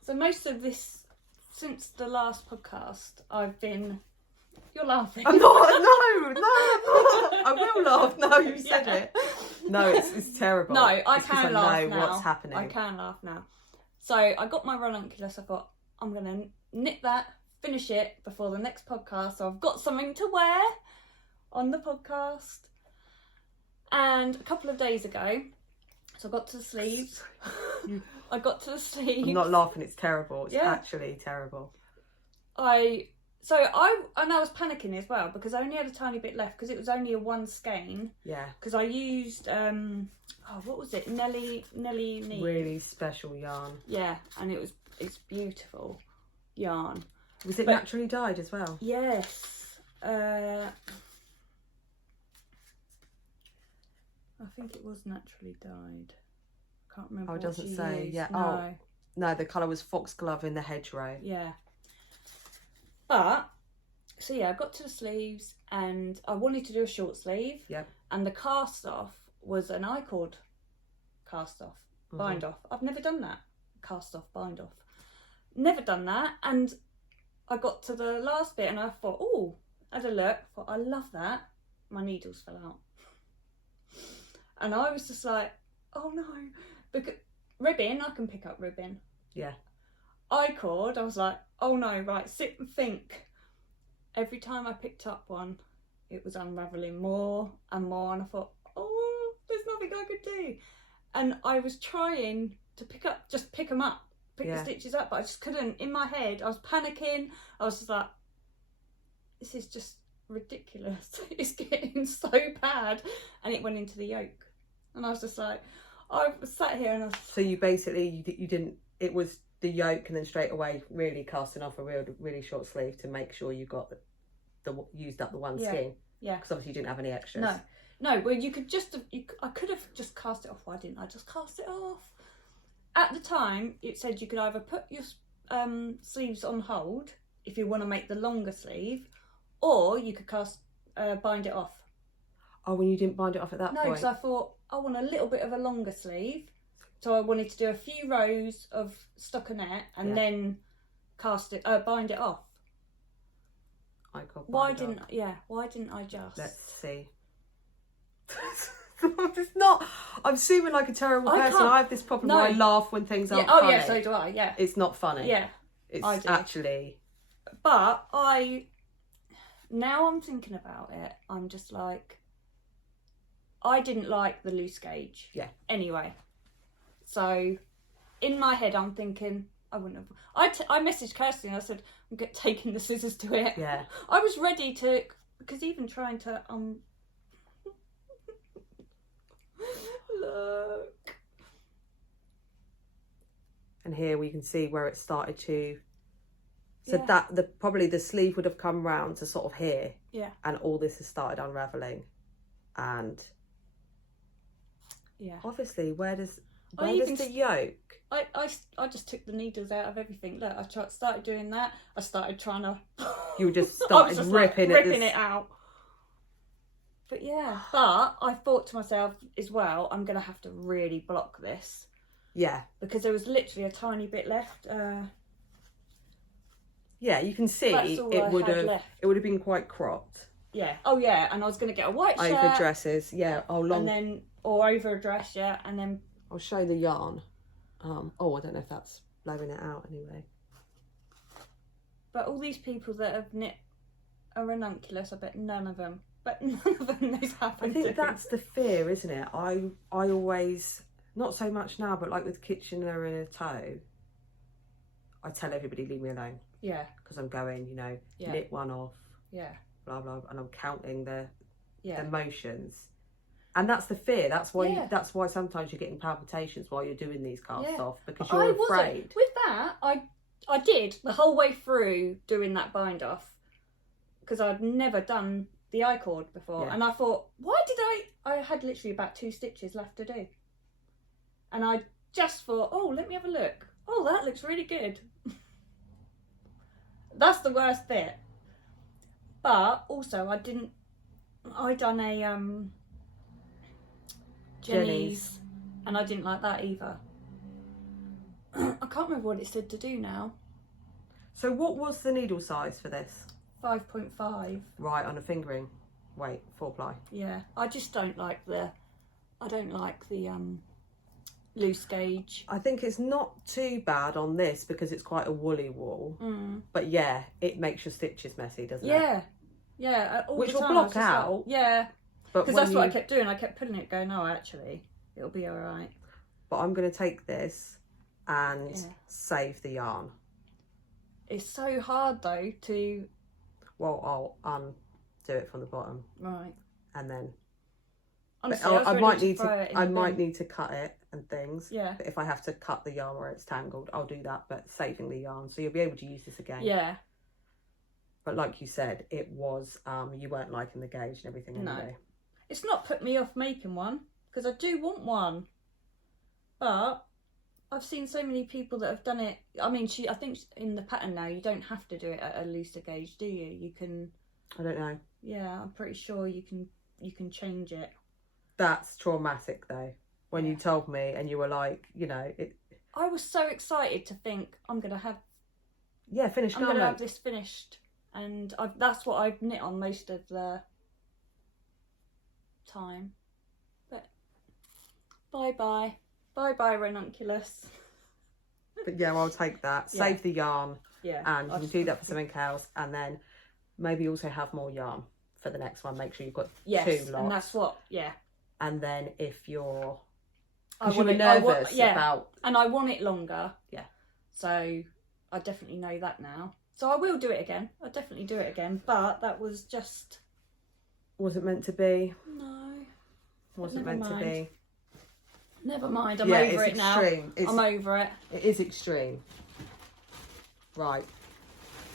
So most of this, since the last podcast, I've been... You're laughing. I'm not, no, I will laugh. No, you said it. No, it's terrible. No, I can laugh I know now. what's happening. I can laugh now. So I got my Ranunculus. I thought, I'm going to knit that, finish it before the next podcast. So I've got something to wear on the podcast. And a couple of days ago, so I got to the sleeves. I'm not laughing, it's terrible. It's actually terrible. I was panicking as well because I only had a tiny bit left because it was only a 1 skein. Yeah. Because I used what was it? Nelly Knee. Really special yarn. Yeah, and it's beautiful yarn. Was it naturally dyed as well? Yes. I think it was naturally dyed. I can't remember. Oh, it doesn't say. Used. Yeah. No. Oh, no. The colour was foxglove in the hedgerow. Yeah. But so yeah, I got to the sleeves and I wanted to do a short sleeve. Yep. And the cast off was an I-cord cast off, bind off. I've never done that. Cast off, bind off. Never done that. And I got to the last bit and I thought, had a look. Thought, I love that. My needles fell out. And I was just like, oh no. Because ribbon, I can pick up ribbon. Yeah. I-cord, I was like, oh no, right, sit and think. Every time I picked up one, it was unravelling more and more. And I thought, there's nothing I could do. And I was trying to pick them up, the stitches up, but I just couldn't. In my head, I was panicking. I was just like, this is just ridiculous. It's getting so bad. And it went into the yoke. And I was just like, I was sat here and I was... So you basically, you didn't, it was the yoke and then straight away really casting off a really short sleeve to make sure you got used up the 1 skein. Yeah. Because obviously you didn't have any extras. No, well you could just, I could have just cast it off. Why didn't I just cast it off? At the time, it said you could either put your sleeves on hold if you want to make the longer sleeve, or you could bind it off. Oh, when you didn't bind it off at that point? No, because I thought, I want a little bit of a longer sleeve. So I wanted to do a few rows of stockinette and then bind it off. Why didn't I just? Let's see. It's not. I'm seeming like a terrible person. I have this problem where I laugh when things aren't funny. Oh yeah, so do I. Yeah. It's not funny. Yeah. It's actually. But now I'm thinking about it. I'm just like, I didn't like the loose gauge. Yeah. Anyway, so in my head I'm thinking I wouldn't have. I messaged Kirsty and I said, I'm taking the scissors to it. Yeah. I was ready to, because even trying to look. And here we can see where it started to. So Yeah. that probably the sleeve would have come round to sort of here. Yeah. And all this has started unravelling, and Yeah. obviously where does even the yoke? I just took the needles out of everything. Look, started doing that. I started trying to. You just started ripping it out. But yeah, but I thought to myself as well, I'm gonna have to really block this. Yeah. Because there was literally a tiny bit left. Yeah, you can see it would have been quite cropped. Yeah. Oh yeah, and I was gonna get a white shirt over dresses. Yeah. Oh, long. And then over a dress. Yeah, and then I'll show the yarn. I don't know if that's blowing it out anyway. But all these people that have knit a ranunculus, I bet none of them knows happened. I think that's the fear, isn't it? I always, not so much now, but like with Kitchener in a toe, I tell everybody leave me alone. Yeah. Because I'm going, knit one off. Yeah. Blah blah, and I'm counting the motions. And that's the fear. That's why. That's why sometimes you're getting palpitations while you're doing these casts off, because you're afraid. With that, I did the whole way through doing that bind off, because I'd never done the I-cord before, and I thought, why did I had literally about 2 stitches left to do, and I just thought, oh, let me have a look. Oh, that looks really good. That's the worst bit. But also, I done a Jenny's, and I didn't like that either. I can't remember what it said to do now. So what was the needle size for this? 5.5. Right, on a fingering weight, 4-ply. Yeah, I just don't like the loose gauge. I think it's not too bad on this because it's quite a woolly wool. But yeah, it makes your stitches messy, doesn't it? Yeah. Which will block out. Yeah. Because that's what I kept doing. I kept putting it, going, oh, actually, it'll be all right. But I'm going to take this and save the yarn. It's so hard, though, to... Well, I'll undo it from the bottom. Right. And then... Honestly, I might need to cut it and things. Yeah. But if I have to cut the yarn where it's tangled, I'll do that, but saving the yarn. So you'll be able to use this again. Yeah. But like you said, it was, you weren't liking the gauge and everything anyway. No. It's not put me off making one, because I do want one. But I've seen so many people that have done it. I mean, I think in the pattern now, you don't have to do it at a looser gauge, do you? You can... I don't know. Yeah, I'm pretty sure you can change it. That's traumatic, though. When you told me and you were like, it... I was so excited to think, I'm going to have... Yeah, finished garment. I'm going to have this finished. And that's what I've knit on most of the time. But bye-bye. Bye-bye, Ranunculus. But yeah, I'll take that. Save the yarn. Yeah. And you can do that for something else. And then maybe also have more yarn for the next one. Make sure you've got 2 lots. And that's what, And then if you're... I Because you were nervous about... And I want it longer. Yeah. So I definitely know that now. So I will do it again. I'll definitely do it again. But that was just... Wasn't meant to be. No. Wasn't meant to be. Never mind. I'm over it now. I'm over it. It is extreme. Right.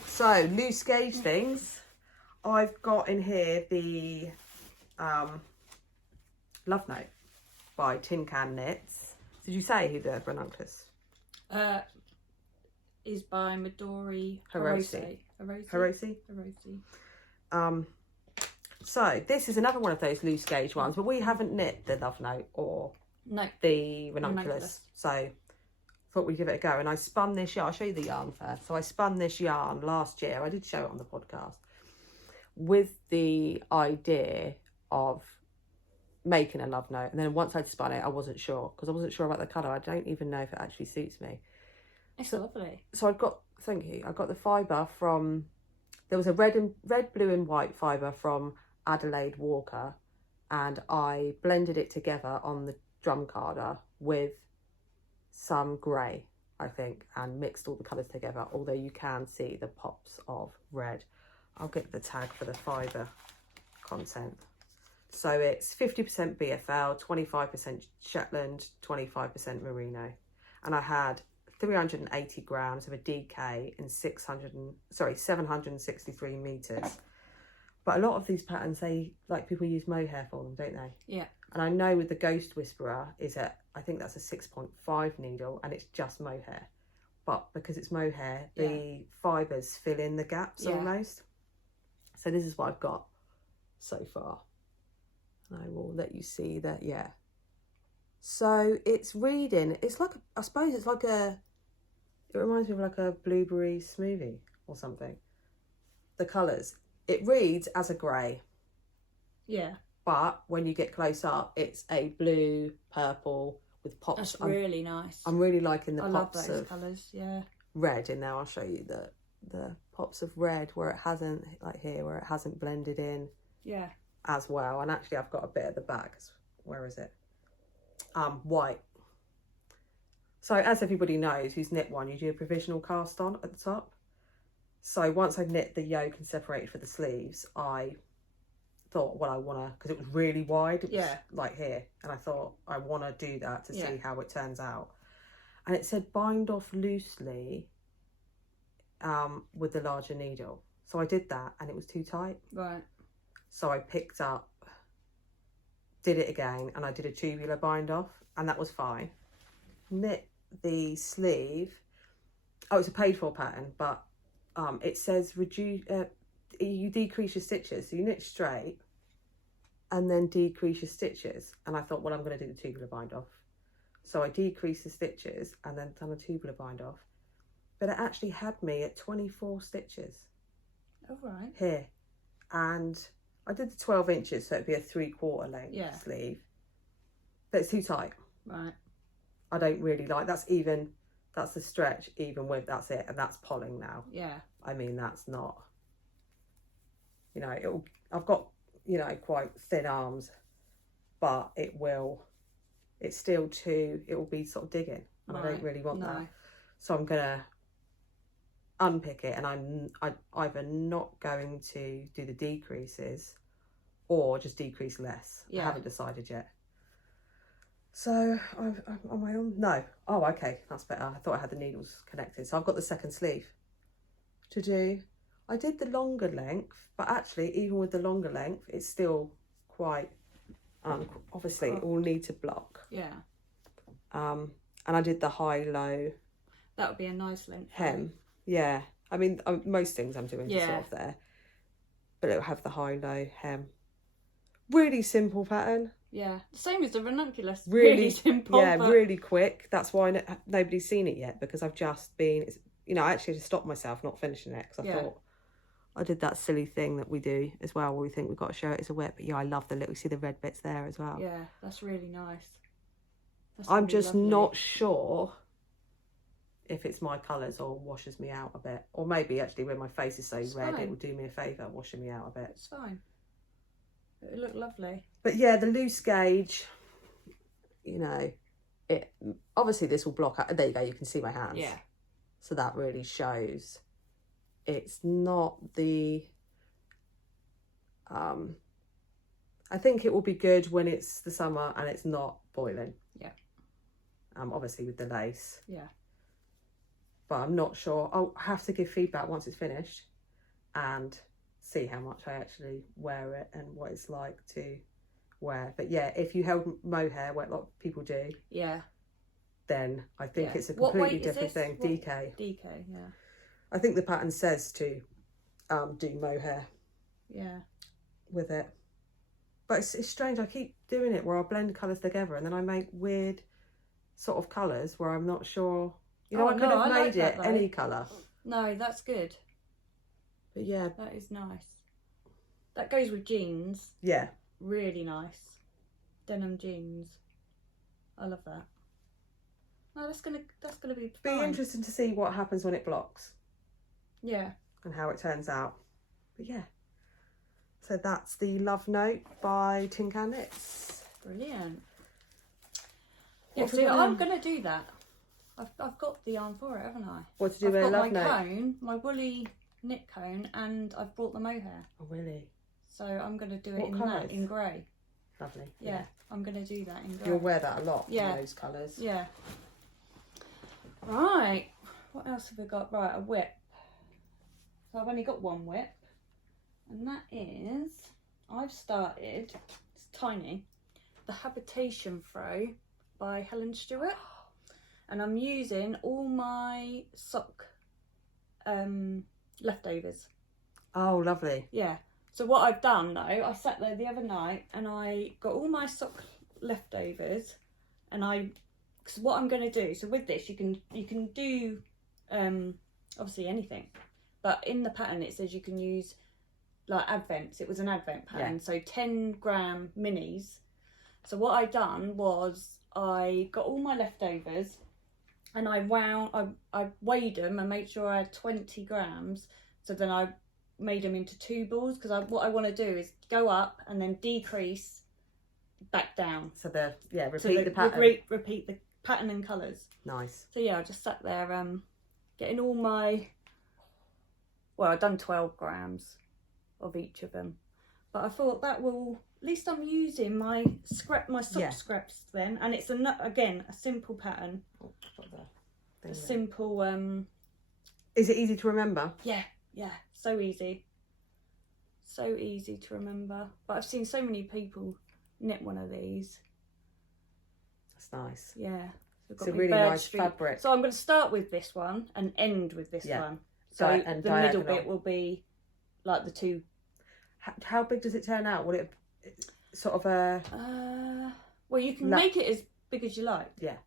So, loose gauge things. I've got in here the Love Note by Tin Can Knits. Did you say who the Ranunculus? Is by Midori Hirose. Hirose. So this is another one of those loose gauge ones, but we haven't knit the Love Note or the Ranunculus. So thought we'd give it a go. And I spun this yarn. I'll show you the yarn first. So I spun this yarn last year. I did show it on the podcast with the idea of making a Love Note. And then once I'd spun it, I wasn't sure because I wasn't sure about the colour. I don't even know if it actually suits me. It's lovely. So I got the fibre from, there was a red, blue and white fibre from Adelaide Walker, and I blended it together on the drum carder with some grey. I think, and mixed all the colours together, although you can see the pops of red. I'll get the tag for the fibre content. So it's 50% BFL, 25% Shetland, 25% Merino. And I had 380 grams of a DK in 763 metres. But a lot of these patterns, people use mohair for them, don't they? Yeah. And I know with the Ghost Whisperer I think that's a 6.5 needle, and it's just mohair. But because it's mohair, the fibres fill in the gaps almost. So this is what I've got so far. And I will let you see that, So it's reading, it reminds me of like a blueberry smoothie or something. The colours. It reads as a grey. Yeah. But when you get close up, it's a blue, purple with pops. That's really nice. I'm really liking the I pops love those of colours, yeah. red. And now I'll show you the pops of red where it hasn't, like here, where it hasn't blended in. Yeah. As well. And actually I've got a bit at the back. Where is it? White. So as everybody knows who's knit one, you do a provisional cast on at the top. So once I've knit the yoke and separated for the sleeves, I thought, well, I want to, because it was really wide, it was like here, and I thought I want to do that to see how it turns out. And it said bind off loosely with the larger needle. So I did that and it was too tight. Right. So I picked up, did it again, and I did a tubular bind off, and that was fine. Knit the sleeve. Oh, it's a paid for pattern, but it says reduce. You decrease your stitches, so you knit straight, and then decrease your stitches. And I thought, well, I'm going to do the tubular bind off. So I decreased the stitches and then done a tubular bind off, but it actually had me at 24 stitches. Oh right. Here, and I did the 12 inches, so it'd be a 3/4 length sleeve, but it's too tight. Right. I don't really like, that's the stretch, even with, that's it, and that's polling now. Yeah. I mean, that's not, I've got, quite thin arms, but it will be sort of digging, and I don't really want that. So I'm going to unpick it, and I'm either not going to do the decreases or just decrease less. I haven't decided yet. So am I on? No. Oh, okay, that's better. I thought I had the needles connected. So I've got the second sleeve to do. I did the longer length, but actually even with the longer length, it's still quite, obviously it will need to block. Yeah. And I did the high-low. That would be a nice length. Hem. Yeah. I mean, most things I'm doing sort of there. But it'll have the high-low hem. Really simple pattern. Yeah. Same as the Ranunculus. Really simple. Yeah, really quick. That's why nobody's seen it yet, because I've just been, I actually had to stop myself not finishing it, because I thought, I did that silly thing that we do as well, where we think we've got to show it as a whip. But I love see the red bits there as well. Yeah, that's really nice. I'm just not sure if it's my colours or washes me out a bit. Or maybe actually when my face is so red, it will do me a favour washing me out a bit. It's fine. It looked lovely. But yeah, the loose gauge, it obviously this will block out. There you go, you can see my hands. Yeah. So that really shows it's not the I think it will be good when it's the summer and it's not boiling. Yeah. Obviously with the lace. Yeah. But I'm not sure. I'll have to give feedback once it's finished and see how much I actually wear it and what it's like to wear. But yeah, if you held mohair, what a lot of people do, then I think it's a completely different thing. DK. DK, yeah. I think the pattern says to do mohair. Yeah. With it. But it's strange, I keep doing it where I blend colours together and then I make weird sort of colours where I'm not sure. I could have made it any colour. No, that's good. But yeah. That is nice. That goes with jeans. Yeah. Really nice. Denim jeans. I love that. No, that's gonna be fine. Be interesting to see what happens when it blocks. Yeah. And how it turns out. But yeah. So that's the Love Note by Tin Can Knits. Brilliant. Yeah, so I'm gonna do that. I've got the yarn for it, haven't I? What to do with a love note? I've got my cone, my woolly knit cone, and I've brought the mohair. Oh, really? So I'm going to do it in that, in grey. Lovely. Yeah, I'm going to do that in grey. You'll wear that a lot, yeah. those colours. Yeah. Right. What else have we got? Right, a whip. So I've only got one whip. And that is, I've started, it's tiny, the Habitation Throw by Helen Stewart. And I'm using all my sock leftovers. Oh, lovely. Yeah. So what I've done though, I sat there the other night and I got all my sock leftovers, and because what I'm going to do, so with this you can do obviously anything, but in the pattern it says you can use like advents. It was an advent pattern, so 10-gram minis. So what I done was I got all my leftovers and I weighed them and made sure I had 20 grams. So then I made them into 2 balls, because what I want to do is go up and then decrease back down. So repeat the pattern. Repeat the pattern and colours. Nice. So yeah, I just sat there getting all my, well, I've done 12 grams of each of them, but I thought that will, at least I'm using my sock scraps then, and it's again a simple pattern. A simple Is it easy to remember? Yeah, so easy to remember. But I've seen so many people knit one of these. That's nice. Yeah, it's a really nice fabric. So I'm going to start with this one and end with this one. So the middle bit will be like the two. How big does it turn out? Will it sort of a? Well, you can make it as big as you like. Yeah.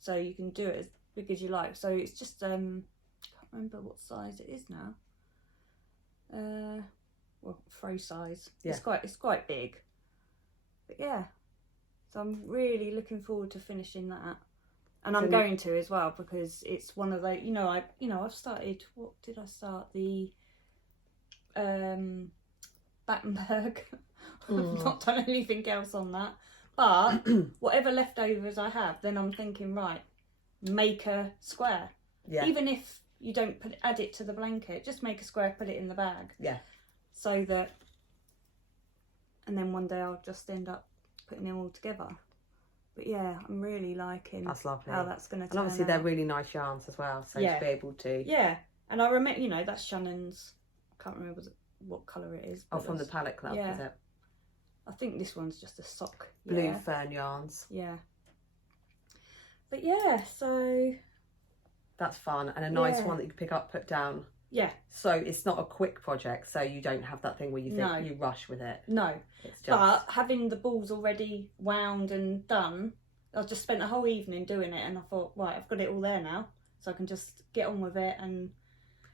So you can do it as big as you like. So it's just I can't remember what size it is now. Well, throw size. Yeah. It's quite big. But yeah. So I'm really looking forward to finishing that. And I'm going to as well, because it's one of those, I've started, what did I start? The Battenberg. I've not done anything else on that. But whatever leftovers I have, then I'm thinking, right, make a square. Yeah. Even if you don't add it to the blanket, just make a square, put it in the bag. Yeah. So that, and then one day I'll just end up putting them all together. But yeah, I'm really liking how that's going to turn out. And obviously they're really nice yarns as well, so to be able to... Yeah, and I remember, that's Shannon's, I can't remember what colour it is. Oh, from the Palette Club, is it? I think this one's just a sock. Blue fern yarns. Yeah. But yeah, so... That's fun, and a nice one that you can pick up, put down. Yeah. So it's not a quick project, so you don't have that thing where you think you rush with it. No. It's just... But having the balls already wound and done, I just spent a whole evening doing it, and I thought, right, I've got it all there now, so I can just get on with it. And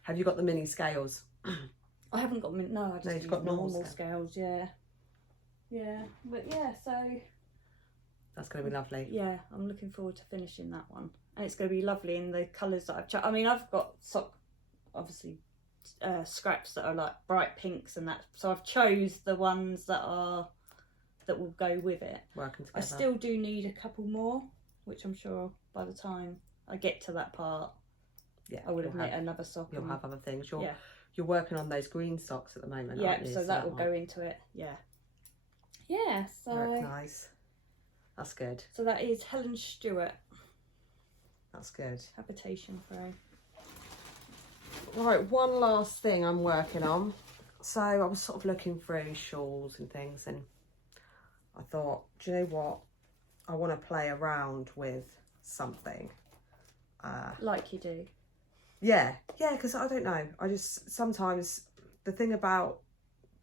have you got the mini scales? I haven't got I just use got normal scales. Yeah. But yeah, so that's going to be lovely. Yeah, I'm looking forward to finishing that one, and it's going to be lovely in the colours that I've chosen. I mean, I've got obviously scraps that are like bright pinks and that, so I've chose the ones that will go with it. Working together. I still do need a couple more, which I'm sure by the time I get to that part, I would have knit another sock. You'll have other things. You're working on those green socks at the moment, aren't you? So that will go into it. Yeah, so very nice. That's good. So that is Helen Stewart. That's good. Habitation Throw. Right, one last thing I'm working on. So I was sort of looking through shawls and things, and I thought, do you know what? I want to play around with something. Like you do. Yeah, because I don't know. I just, sometimes the thing about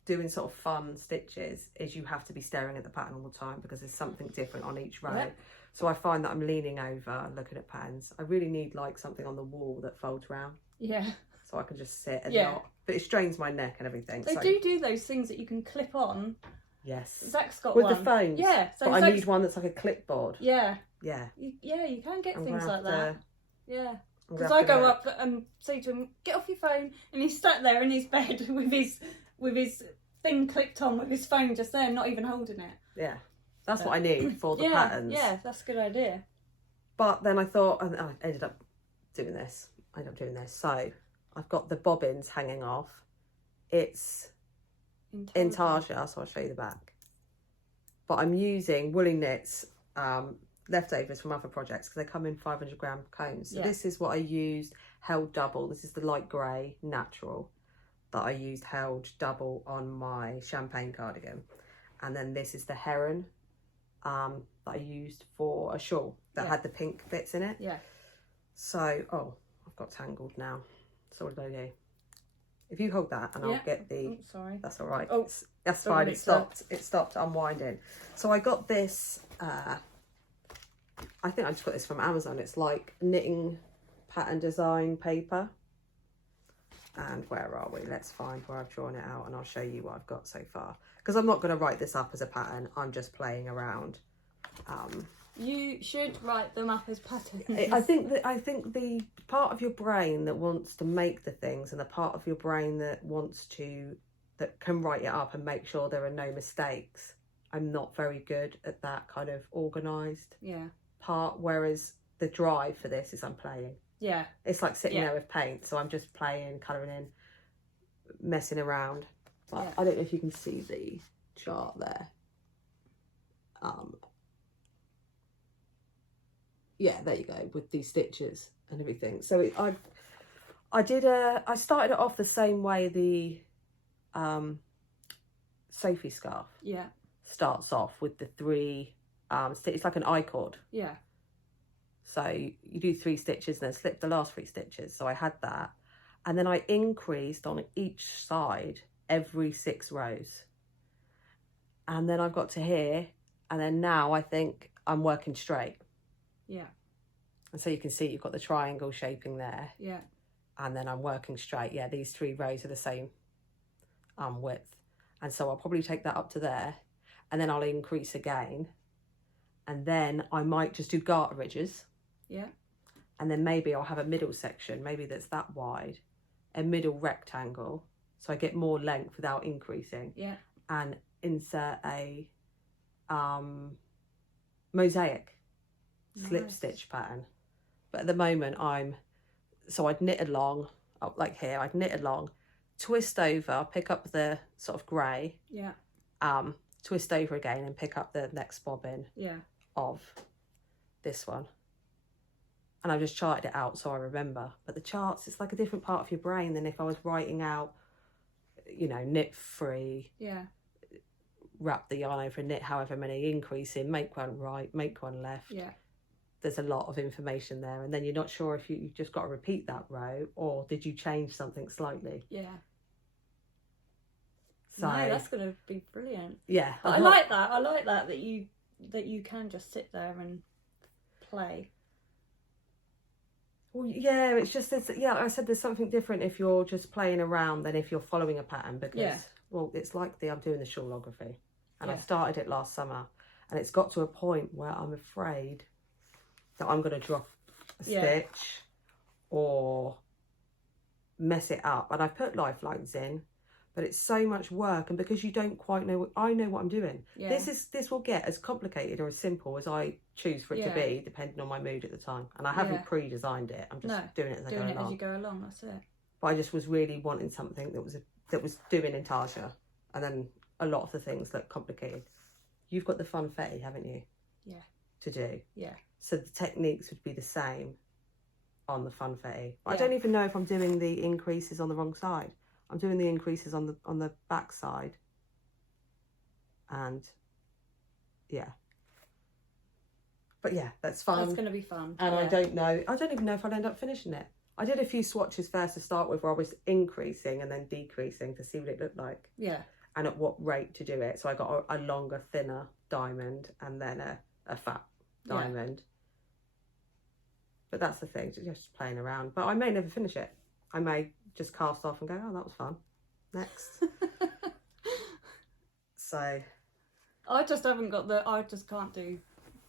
doing sort of fun stitches is you have to be staring at the pattern all the time, because there's something different on each row. Yep. So I find that I'm leaning over looking at patterns. I really need like something on the wall that folds around. Yeah. So I can just sit and not, but it strains my neck and everything. They do those things that you can clip on. Yes. Zach's got with one. With the phones. Yeah. So but I need one that's like a clipboard. Yeah. Yeah. You can get things like that. Yeah. Because I go up and say to him, get off your phone, and he's sat there in his bed with his thing clipped on, with his phone just there, not even holding it. Yeah. That's what I need for the patterns. Yeah, that's a good idea. But then I thought, and I ended up doing this. I end up doing this. So I've got the bobbins hanging off. It's intarsia, so I'll show you the back. But I'm using woolly knits, leftovers from other projects, because they come in 500-gram cones. So this is what I used, held double. This is the light grey natural that I used held double on my champagne cardigan. And then this is the heron that I used for a shawl that had the pink bits in it. Yeah. So, oh, I've got tangled now. So what did I do? If you hold that and I'll get the... Oh, sorry. That's all right. Oh, that's fine. It stopped. It stopped unwinding. So I got this... I think I just got this from Amazon. It's like knitting pattern design paper. And where are we? Let's find where I've drawn it out and I'll show you what I've got so far. Because I'm not going to write this up as a pattern. I'm just playing around. You should write them up as patterns. I think the part of your brain that wants to make the things and the part of your brain that that can write it up and make sure there are no mistakes. I'm not very good at that kind of organised part. Whereas the drive for this is I'm playing. Yeah. It's like sitting there with paint. So I'm just playing, colouring in, messing around. But I don't know if you can see the chart there. Yeah, there you go, with these stitches and everything. So I started it off the same way the Sophie scarf starts off, with the 3 it's like an I-cord. Yeah. So you do 3 stitches and then slip the last 3 stitches. So I had that. And then I increased on each side every 6 rows. And then I've got to here. And then now I think I'm working straight. Yeah. And so you can see you've got the triangle shaping there. Yeah. And then I'm working straight. Yeah, these 3 rows are the same width. And so I'll probably take that up to there. And then I'll increase again. And then I might just do garter ridges. Yeah. And then maybe I'll have a middle section, maybe that's that wide, a middle rectangle, so I get more length without increasing. Yeah. And insert a mosaic slip stitch pattern. But at the moment I'd knit along, like here, I'd knit along, twist over, pick up the sort of grey. Yeah. Twist over again and pick up the next bobbin of this one. And I've just charted it out so I remember. But the charts, it's like a different part of your brain than if I was writing out, you know, knit 3, wrap the yarn over, knit however many, increase in, make one right, make one left. Yeah. There's a lot of information there. And then you're not sure if you've just got to repeat that row or did you change something slightly. Yeah. So, no, that's going to be brilliant. Yeah. I like that. I like that you can just sit there and play. Well, yeah, it's just, I said there's something different if you're just playing around than if you're following a pattern because, well, it's like I'm doing the shawlography and I started it last summer and it's got to a point where I'm afraid that I'm going to drop a stitch or mess it up. And I've put lifelines in, but it's so much work, and because you don't quite know, I know what I'm doing. Yeah. This will get as complicated or as simple as I choose for it to be, depending on my mood at the time. And I haven't pre-designed it. I'm just doing it as I go along. Doing it as you go along. That's it. But I just was really wanting something that was doing intarsia, and then a lot of the things look complicated. You've got the funfetti, haven't you? Yeah. To do. Yeah. So the techniques would be the same on the funfetti. I don't even know if I'm doing the increases on the wrong side. I'm doing the increases on the back side. And yeah. But yeah, that's fun. That's going to be fun. And I don't even know if I'll end up finishing it. I did a few swatches first to start with where I was increasing and then decreasing to see what it looked like. Yeah. And at what rate to do it. So I got a longer, thinner diamond and then a fat diamond. But that's the thing, just playing around. But I may never finish it. I may just cast off and go, oh, that was fun. Next. So. I just can't do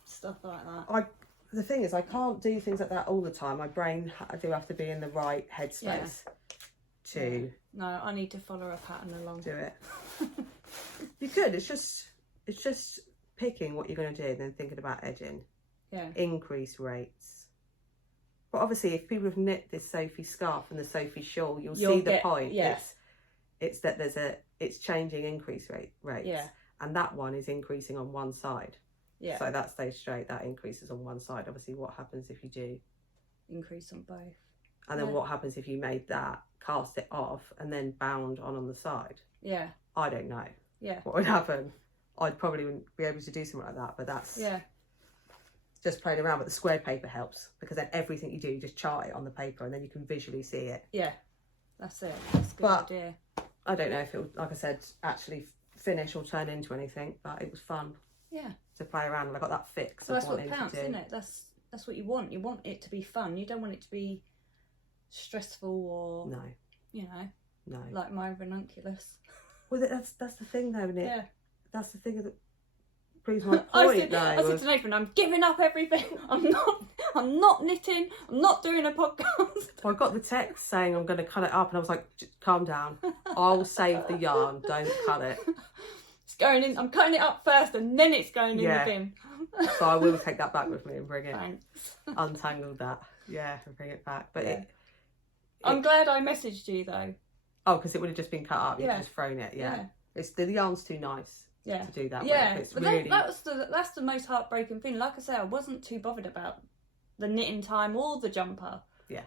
stuff like that. The thing is, I can't do things like that all the time. My brain, I do have to be in the right headspace to... No, I need to follow a pattern along. Do it. You could, it's just picking what you're going to do and then thinking about edging. Yeah. Increase rates. But obviously, if people have knit this Sophie scarf and the Sophie shawl, you'll see the point. Yeah. It's that it's changing increase rates. Yeah. And that one is increasing on one side. Yeah. So that stays straight, that increases on one side. Obviously, what happens if you do? Increase on both. And then what happens if you made that, cast it off, and then bound on the side? Yeah. I don't know. Yeah. What would happen? I'd probably wouldn't be able to do something like that, but that's just playing around. But the square paper helps, because then everything you do, you just chart it on the paper and then you can visually see it. Yeah, that's it. That's a good idea. I don't know if it would, like I said, actually finish or turn into anything, but it was fun. Yeah. To play around, and I got that fix. So that's what counts, isn't it? That's what you want. You want it to be fun. You don't want it to be stressful or no, like my ranunculus. Well, that's the thing, though, isn't it? Yeah. That's the thing that proves my point. I said to Nathan, I'm giving up everything. I'm not knitting. I'm not doing a podcast. So I got the text saying I'm going to cut it up, and I was like, calm down. I'll save the yarn. Don't cut it. It's going in. I'm cutting it up first, and then it's going in the bin. So I will take that back with me and bring it. Thanks. Untangle that. Yeah, and bring it back. But I'm glad I messaged you though. Oh, because it would have just been cut up. You'd just thrown it. Yeah. It's the yarn's too nice. To do that. Yeah, with. It's but really... that's the most heartbreaking thing. Like I say, I wasn't too bothered about the knitting time or the jumper. Yeah.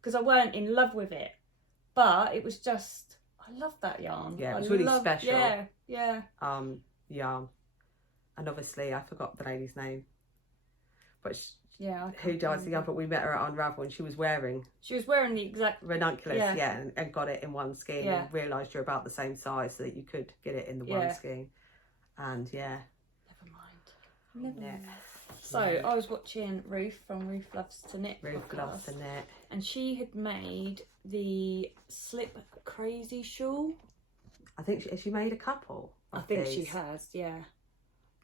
Because I weren't in love with it, but it was just I loved that yarn. Yeah, it was really special. Yeah. Yarn, and obviously I forgot the lady's name, but who dyes the yarn? But we met her at Unravel, and she was wearing the exact Ranunculus, and got it in one skein, and realised you're about the same size, so that you could get it in the one skein. And never mind. So I was watching Ruth from Ruth Loves to Knit. Ruth Loves to Knit, and she had made the Slip Crazy shawl. I think she made a couple. I think she has, yeah.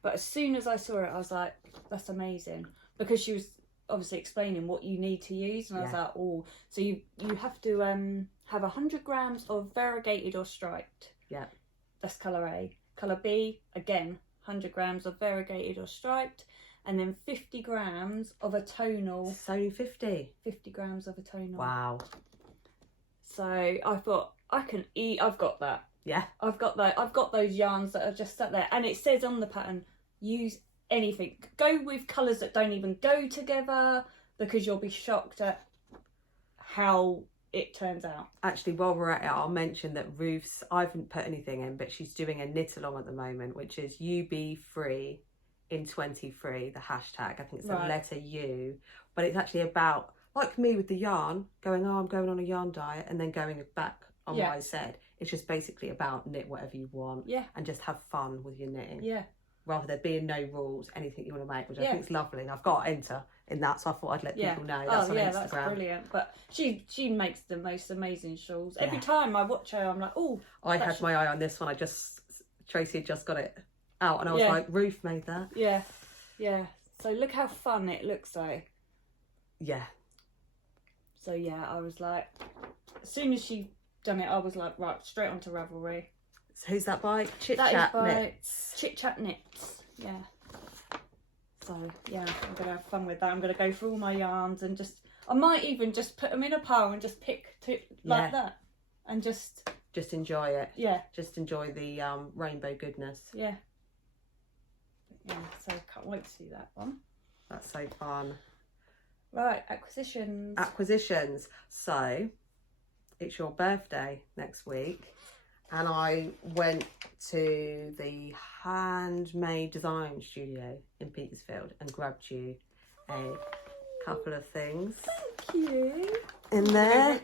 But as soon as I saw it, I was like, "That's amazing," because she was obviously explaining what you need to use, and I was like, "Oh, so you have to have 100 grams of variegated or striped." Yeah, that's colour A. Colour B, again, 100 grams of variegated or striped, and then 50 grams of a tonal. It's only 50. 50 grams of a tonal. Wow. So I thought, I've got that. Yeah. I've got that. I've got those yarns that are just sat there, and it says on the pattern, use anything. Go with colours that don't even go together, because you'll be shocked at how it turns out. Actually, while we're at it, I'll mention that Ruth's, I haven't put anything in, but she's doing a knit along at the moment, which is you be free in 23, the hashtag. I think it's the letter U, but it's actually about, like me with the yarn, going, I'm going on a yarn diet, and then going back on what I said. It's just basically about knit whatever you want and just have fun with your knitting. Yeah. Rather there being no rules, anything you want to make, which I think is lovely. I've got to enter in that, so I thought I'd let people know. That's on Instagram. That's brilliant. But she makes the most amazing shawls. Every time I watch her, I'm like, oh. I had my eye on this one. Tracy had just got it out, and I was like, Ruth made that. Yeah, yeah. So look how fun it looks though. Yeah. So I was like, as soon as she done it, I was like, right, straight onto Ravelry. So who's that by? Chit Chat Knits. Chit Chat Knits, yeah. So I'm gonna have fun with that. I'm gonna go through all my yarns and I might even just put them in a pile and just pick two like that, and just enjoy it. Yeah. Just enjoy the rainbow goodness. Yeah. Yeah. So can't wait to do that one. That's so fun. Right, acquisitions. So it's your birthday next week, and I went to the Handmade Design Studio in Petersfield and grabbed you a couple of things. Thank you. In there.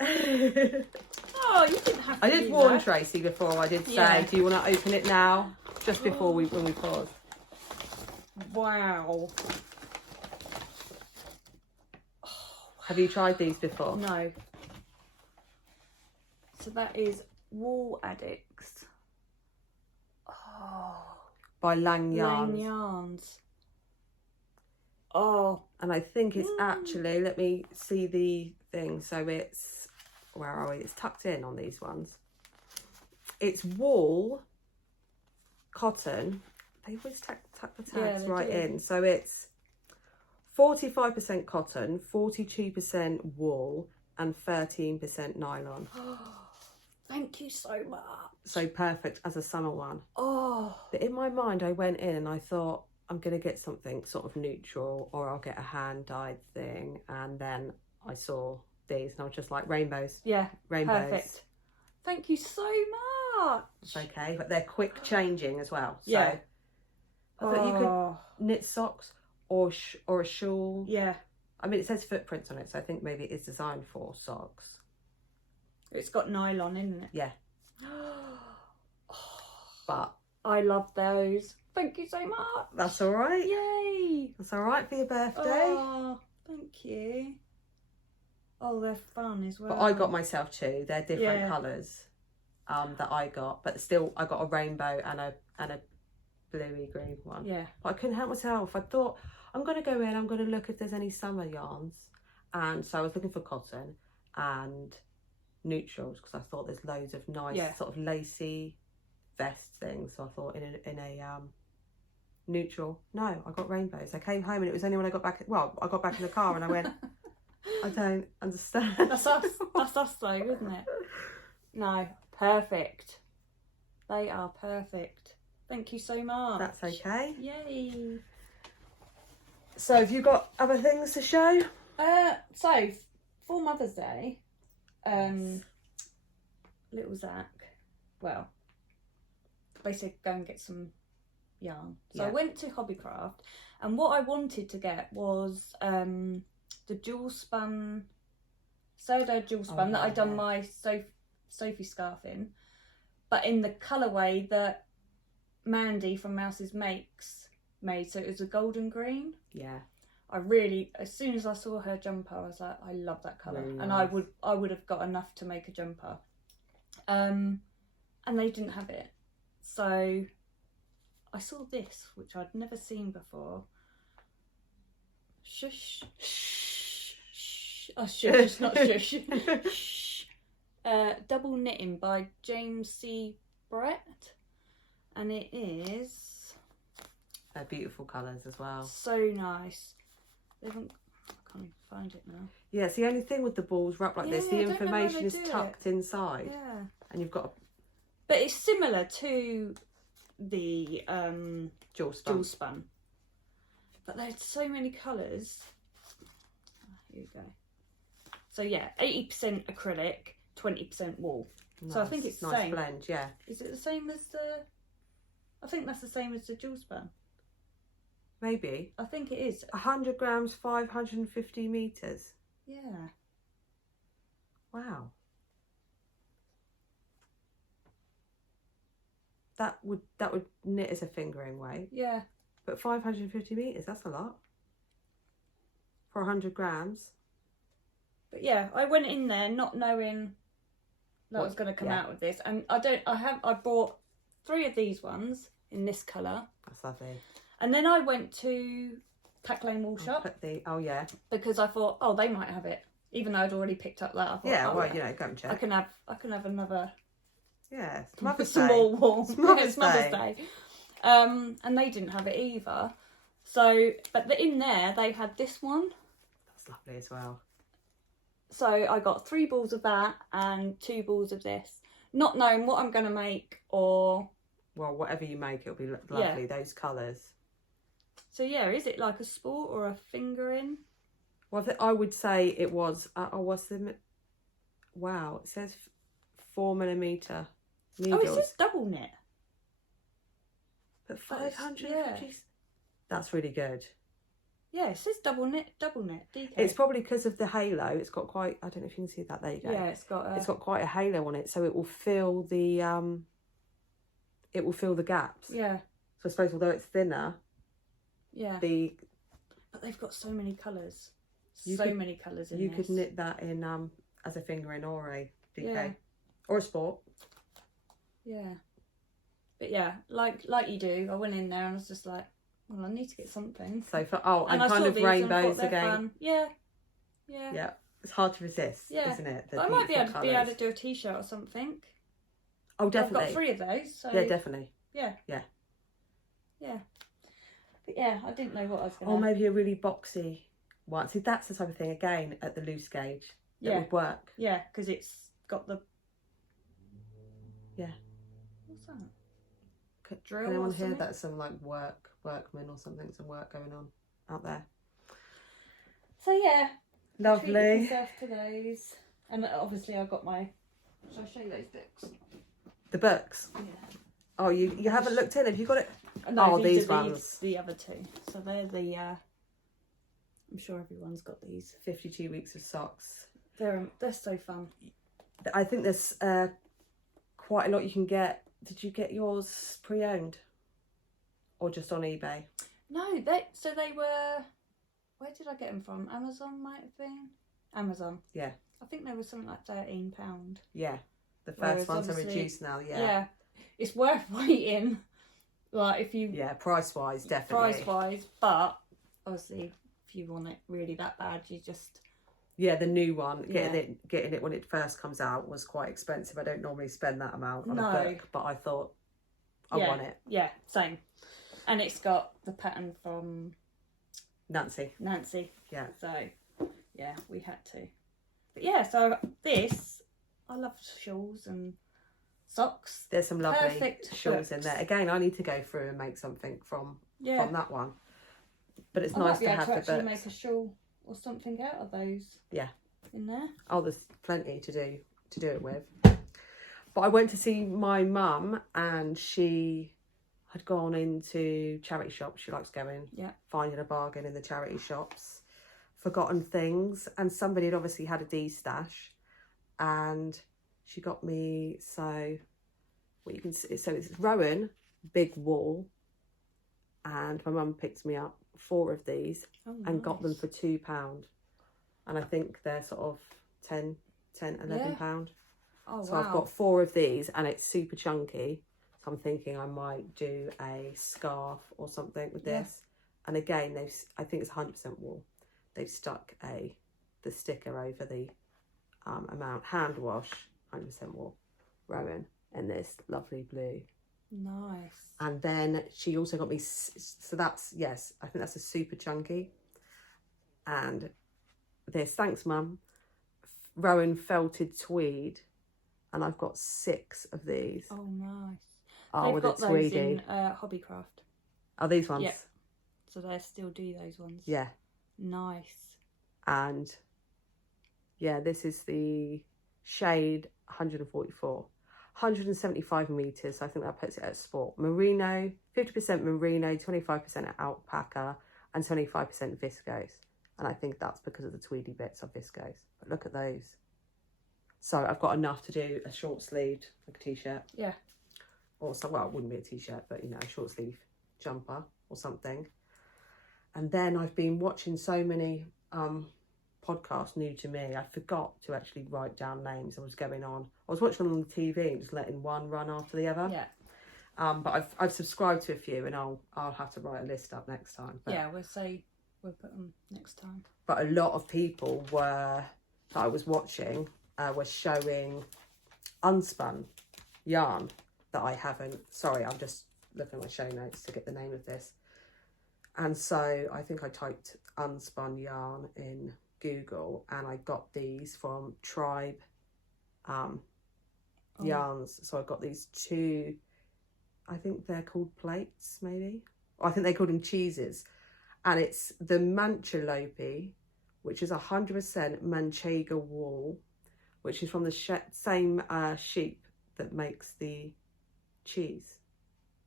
Oh, you didn't have to. I did warn Tracy before. I did say, do you want to open it now? Just before when we pause. Wow. Have you tried these before? No. So that is Wool Addicts. Oh. By Lang Yarns. Lang Yarns. Oh. And I think it's actually, let me see the thing. So it's, where are we? It's tucked in on these ones. It's wool, cotton. They always tuck the tags right in. So it's 45% cotton, 42% wool, and 13% nylon. Thank you so much. So perfect as a summer one. Oh. But in my mind, I went in and I thought, I'm going to get something sort of neutral, or I'll get a hand-dyed thing. And then I saw these and I was just like, rainbows. Yeah, rainbows. Perfect. Thank you so much. It's okay, but they're quick changing as well. So Yeah. I thought you could knit socks or a shawl. Yeah. I mean, it says footprints on it, so I think maybe it is designed for socks. It's got nylon, isn't it? Yeah. But I love those. Thank you so much. That's all right. Yay. That's all right for your birthday. Oh, thank you. Oh, they're fun as well. But I got myself two. They're different colours that I got. But still, I got a rainbow and a bluey green one. Yeah. But I couldn't help myself. I thought, I'm going to go in, I'm going to look if there's any summer yarns. And so I was looking for cotton and neutrals, because I thought there's loads of nice sort of lacy vest things. So I thought in a neutral. No, I got rainbows. I came home and it was only when I got back, I got back in the car and I went, I don't understand. That's us though, isn't it? No, perfect. They are perfect. Thank you so much. That's okay. Yay. So have you got other things to show? So for Mother's Day, little Zach, well, they said go and get some yarn. So I went to Hobbycraft, and what I wanted to get was the dual spun, sourdough dual spun that I'd done my Sophie scarf in, but in the colourway that Mandy from Mouse's made. So it was a golden green. Yeah. I really, as soon as I saw her jumper, I was like, I love that colour. Really and nice. I would have got enough to make a jumper. And they didn't have it. So I saw this, which I'd never seen before. Shush. Shh. Shh. Oh, shush, not shush. Shh. Double Knitting by James C. Brett. And it is... They're beautiful colours as well. So nice. I can't even find it now. Yeah, it's the only thing with the balls wrapped like this. The information is tucked inside. Yeah. And you've got a... But it's similar to the Jewel spun. But there's so many colours. Here you go. So yeah, 80% acrylic, 20% wool. Nice. So I think it's the nice same. blend, yeah. Is it the same as the... I think that's the same as the jewel spun. Maybe. I think it is. 100 grams, 550 metres. Yeah. Wow. That would knit as a fingering weight. Yeah. But 550 metres, that's a lot. For 100 grams. But yeah, I went in there not knowing that I was going to come out with this. And I bought 3 of these ones in this colour. That's lovely. And then I went to Tack Lane Wool Shop. Because I thought, they might have it. Even though I'd already picked up that. I thought, go and check. I can have another... Yeah, it's Mother's Day. Small wool. It's Mother's Day. And they didn't have it either. So, but in there, they had this one. That's lovely as well. So I got 3 balls of that and 2 balls of this. Not knowing what I'm going to make or... Well, whatever you make, it'll be lovely, those colours. So yeah, is it like a sport or a fingering? Well, I would say it was... what's the... Wow, it says 4mm needles. Oh, it says double knit. But 550... That's really good. Yeah, it says double knit, DK. It's probably because of the halo. It's got quite... I don't know if you can see that. There you go. Yeah, it's got quite a halo on it, so it will fill the... It will fill the gaps. Yeah. So I suppose although it's thinner... Yeah. But they've got so many colours. Many colours in this. You could knit that in as a fingering or a DK. Yeah. Or a sport. Yeah. But yeah, like you do, I went in there and I was just like, well, I need to get something. So and kind of rainbows again. Fun. Yeah. Yeah. Yeah. It's hard to resist, isn't it? I might be able to do a t-shirt or something. Oh, definitely. I've got 3 of those. So... Yeah, definitely. Yeah. Yeah. Yeah. But yeah, I didn't know what I was going to... Or maybe a really boxy one. See, that's the type of thing, again, at the loose gauge that would work. Yeah, because it's got the... Yeah. What's that? Can anyone hear that? Some like workmen or something, some work going on out there. So yeah. Lovely. Treated myself to those. And obviously I got my... Shall I show you those books? The books? Yeah. Oh, you haven't looked in? Have you got it? No, these ones. The other two. So they're the... I'm sure everyone's got these. 52 weeks of socks. They're so fun. I think there's quite a lot you can get. Did you get yours pre-owned? Or just on eBay? No, they were... Where did I get them from? Amazon might have been? Amazon. Yeah. I think they were something like £13. Yeah. The first ones are reduced now, Yeah. It's worth waiting. Like if you... Yeah, price-wise, definitely. Price-wise, but obviously if you want it really that bad, you just... Yeah, the new one, getting it when it first comes out was quite expensive. I don't normally spend that amount on a book, but I thought I want it. Yeah, same. And it's got the pattern from Nancy. Yeah. So yeah, we had to. But yeah, so this, I love shawls and socks. There's some lovely Perfect shawls in there. Again, I need to go through and make something from that one. But it's nice to have the books. Make a shawl or something out of those. Yeah. In there. Oh, there's plenty to do it with. But I went to see my mum and she had gone into charity shops. She likes going, finding a bargain in the charity shops, forgotten things, and somebody had obviously had a D-stash, and she got me, so what you can see, so it's Rowan big wool, and my mum picked me up 4 of these and got them for £2, and I think they're sort of 10, 11 pound. Oh, so wow. I've got 4 of these and it's super chunky. I'm thinking I might do a scarf or something with this. And again, I think it's 100% wool. They've stuck the sticker over the amount. Hand wash, 100% wool. Rowan, in this lovely blue. Nice. And then she also got me, so that's, yes, I think that's a super chunky. And this, thanks Mum, Rowan felted tweed. And I've got 6 of these. Oh, nice. Oh, They've with got a tweedy. those in Hobbycraft. Oh, these ones? Yeah. So they still do those ones. Yeah. Nice. And yeah, this is the shade 144. 175 metres, so I think that puts it at sport. Merino, 50% merino, 25% alpaca, and 25% viscose. And I think that's because of the tweedy bits of viscose. But look at those. So I've got enough to do a short sleeved, like a t-shirt. Yeah. Or so, well, it wouldn't be a t-shirt, but you know, a short sleeve jumper or something. And then I've been watching so many podcasts new to me. I forgot to actually write down names. I was watching them on the TV and just letting one run after the other. Yeah. But I've subscribed to a few, and I'll have to write a list up next time. But, yeah, we'll put them next time. But a lot of people that I was watching were showing unspun yarn that I haven't. Sorry, I'm just looking at my show notes to get the name of this. And so I think I typed unspun yarn in Google, and I got these from Tribe yarns. So I got these 2, I think they're called plates, maybe. Or I think they called them cheeses. And it's the Manchalope, which is 100% Manchega wool, which is from the same sheep that makes the cheese,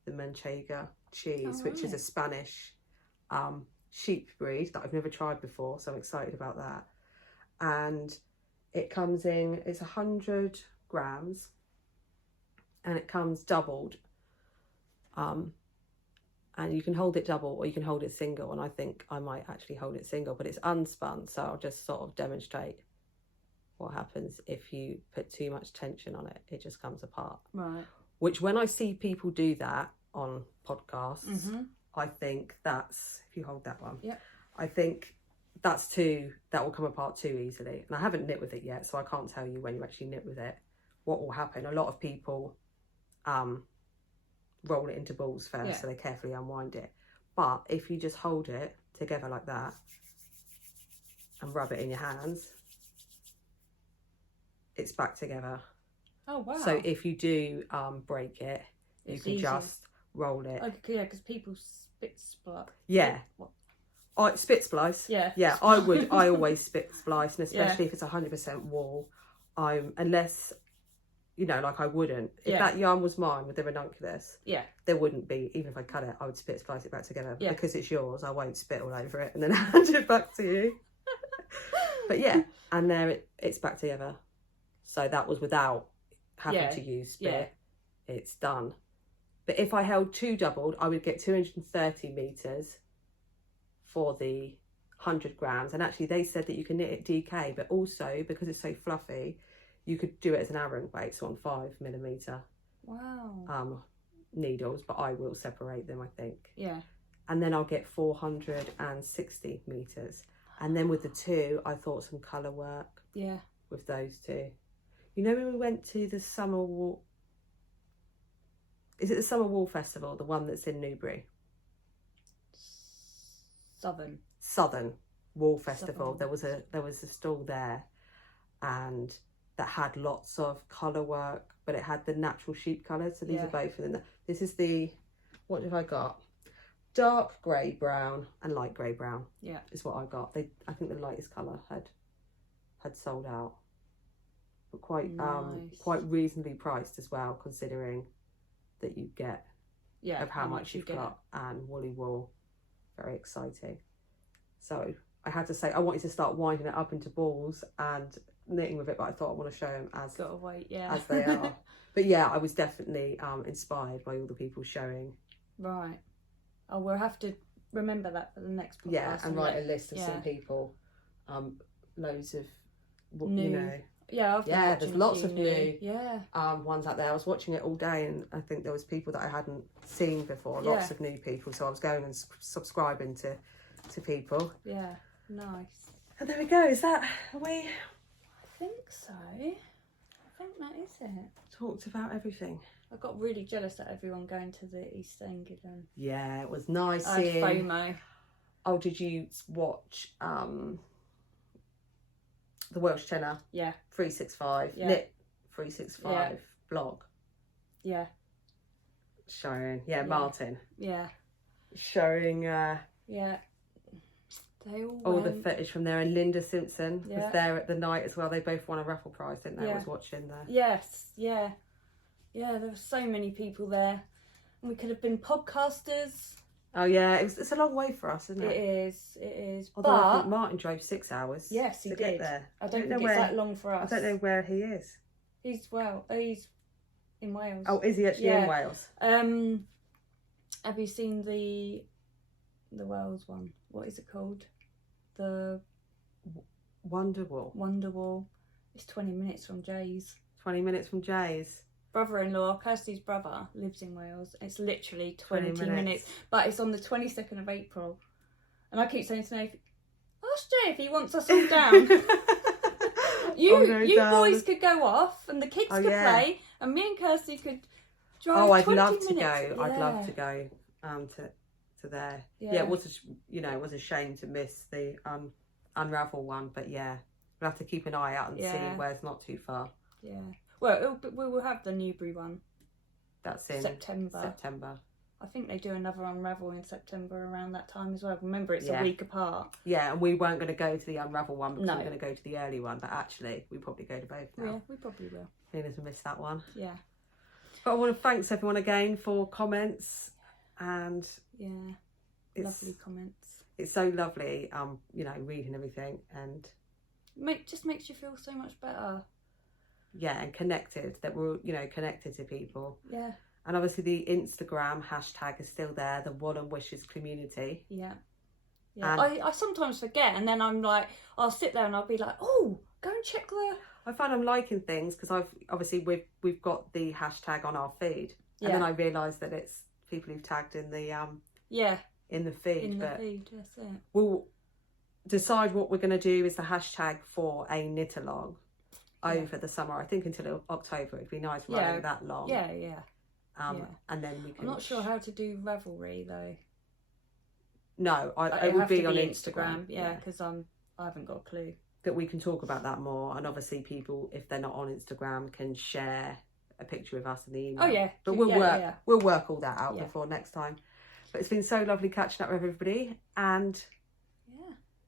the Manchega cheese, which is a Spanish sheep breed that I've never tried before, so I'm excited about that. And it comes in, it's 100 grams, and it comes doubled, and you can hold it double or you can hold it single, and I think I might actually hold it single, but it's unspun, so I'll just sort of demonstrate what happens if you put too much tension on it. It just comes apart. Right. Which, when I see people do that on podcasts, I think that's, if you hold that one, I think that will come apart too easily. And I haven't knit with it yet, so I can't tell you when you actually knit with it what will happen. A lot of people roll it into balls first, so they carefully unwind it. But if you just hold it together like that and rub it in your hands, it's back together. Oh wow. So if you do break it, you can easy. just roll it. Okay, yeah, because people spit splat. Yeah. I spit splice. Yeah. Yeah, I always spit splice, and especially if it's 100% wool. Unless, you know, like I wouldn't. If that yarn was mine with the Ranunculus, there wouldn't be, even if I cut it, I would spit splice it back together. Because it's yours, I won't spit all over it and then hand it back to you. But yeah, and there it's back together. So that was without having to use spit. It's done. But if I held 2 doubled, I would get 230 metres for the 100 grams. And actually they said that you can knit it DK, but also because it's so fluffy, you could do it as an Aran weight, so on 5mm needles, but I will separate them, I think. Yeah. And then I'll get 460 metres. And then with the 2, I thought some colour work. Yeah. With those 2. You know when we went to the Summer Wool... Is it the Summer Wool Festival, the one that's in Newbury? Southern Wool Festival. Southern. There was a stall there, and that had lots of colour work, but it had the natural sheep colours. So these are both of them. This is the, what have I got? Dark grey brown and light grey brown. Yeah, is what I got. I think the lightest colour had sold out, but quite quite reasonably priced as well, considering that you get of how much you've got, and woolly wool. Very exciting. So I had to say I wanted to start winding it up into balls and knitting with it, but I thought I want to show them as they are. But yeah, I was definitely inspired by all the people showing. Right. Oh, we'll have to remember that for the next podcast. Yeah, and write a list of some people. Loads of new. You know. Yeah, there's lots of new ones out there. I was watching it all day, and I think there was people that I hadn't seen before. Lots of new people, so I was going and subscribing to people. Yeah, nice. And there we go. Is that we? I think so. I think that is it. Talked about everything. I got really jealous at everyone going to the East End. Yeah, it was nice. I had FOMO. Oh, did you watch the Welsh Tenor? Yeah. 365. Yeah. Knit 365 blog. Yeah. Showing. Yeah, Martin. Yeah. Showing. They all the footage from there, and Linda Simpson was there at the night as well. They both won a raffle prize, didn't they? I was watching there. Yes. Yeah. Yeah. There were so many people there, and we could have been podcasters. Oh yeah, it's a long way for us, isn't it? It is. Although I think Martin drove 6 hours. Yes, he did. Get there. I don't think it's that long for us. I don't know where he is. He's in Wales. Oh, is he actually in Wales? Have you seen the Wales one? What is it called? The Wonderwall. It's 20 minutes from Jay's. 20 minutes from Jay's. Brother-in-law, Kirsty's brother, lives in Wales. It's literally 20 minutes. But it's on the 22nd of April. And I keep saying to Nathan, ask Jay if he wants us all down. you boys could go off and the kids could play, and me and Kirsty could drive 20 minutes. I'd love to go. I'd love to go to there. Yeah, it was a shame to miss the Unravel one, but yeah, we'll have to keep an eye out and see where it's not too far. Yeah. Well, we will have the Newbury one. That's in September. I think they do another Unravel in September around that time as well. Remember, it's a week apart. Yeah, and we weren't going to go to the Unravel one because we were going to go to the early one, but actually, we probably go to both now. Yeah, we probably will. Seeing as we missed that one. Yeah. But I want to thanks everyone again for comments, and lovely comments. It's so lovely, reading everything, and just makes you feel so much better. Yeah, and connected, that we're, connected to people. Yeah. And obviously the Instagram hashtag is still there, the One and Wishes community. Yeah. Yeah. I sometimes forget, and then I'm like, I'll sit there and I'll be like, oh, go and check I find I'm liking things because we've got the hashtag on our feed. And then I realise that it's people who've tagged in the in the feed. That's it. We'll decide what we're gonna do is the hashtag for a knit along. Over the summer, I think until October. It'd be nice running that long. Yeah. And then we can. I'm not sure how to do Ravelry though. No, Like, it would have be to on Instagram. Yeah, because I haven't got a clue. That we can talk about that more, and obviously people, if they're not on Instagram, can share a picture with us in the email. Oh yeah, but we'll work all that out before next time. But it's been so lovely catching up with everybody, and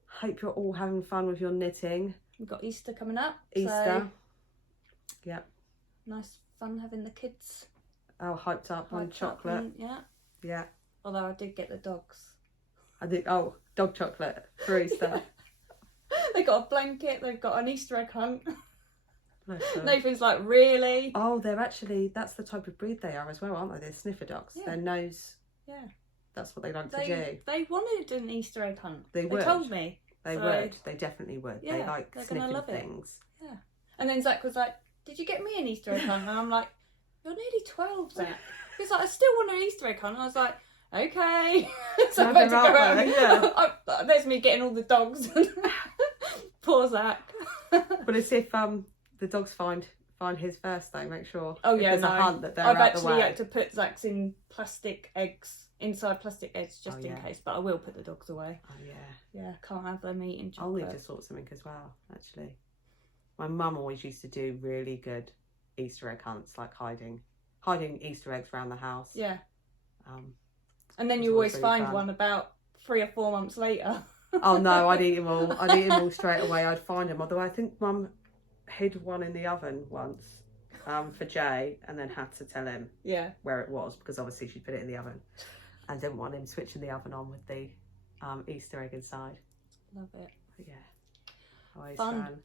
hope you're all having fun with your knitting. We've got Easter coming up. Easter, so nice fun having the kids. Oh, hyped up on chocolate. Yeah. Although I did get the dogs. I think dog chocolate for Easter. They got a blanket. They've got an Easter egg hunt. Nathan's like, really? Oh, that's the type of breed they are as well, aren't they? They're sniffer dogs. Their nose. Yeah. That's what they like to do. They wanted an Easter egg hunt. They would. They told me. They would. They definitely would. Yeah, they like sniffing things. Yeah. And then Zach was like, "Did you get me an Easter egg hunt?" And I'm like, "You're nearly 12, Zach." He's like, "I still want an Easter egg hunt." And I was like, "Okay." So I had to go out. There's me getting all the dogs. Poor Zach. But it's if the dogs find his first though, make sure. Oh yeah, there's a hunt that they're I've out the way. actually had to put Zach's in inside plastic eggs just in case, but I will put the dogs away. Oh yeah. Yeah, can't have them eating chocolate. I'll need to sort something as well, actually. My mum always used to do really good Easter egg hunts, like hiding Easter eggs around the house. Yeah. And then you always really find fun. one about 3 or 4 months later. Oh no, I'd eat them all. I'd eat them all straight away. I'd find them. Although I think Mum hid one in the oven once for Jay, and then had to tell him where it was, because obviously she put it in the oven and didn't want him switching the oven on with the Easter egg inside. Love it. But yeah, always fun.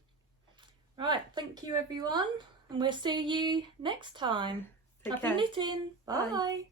Right, thank you everyone, and we'll see you next time. Take Happy care. knitting. Bye. Bye.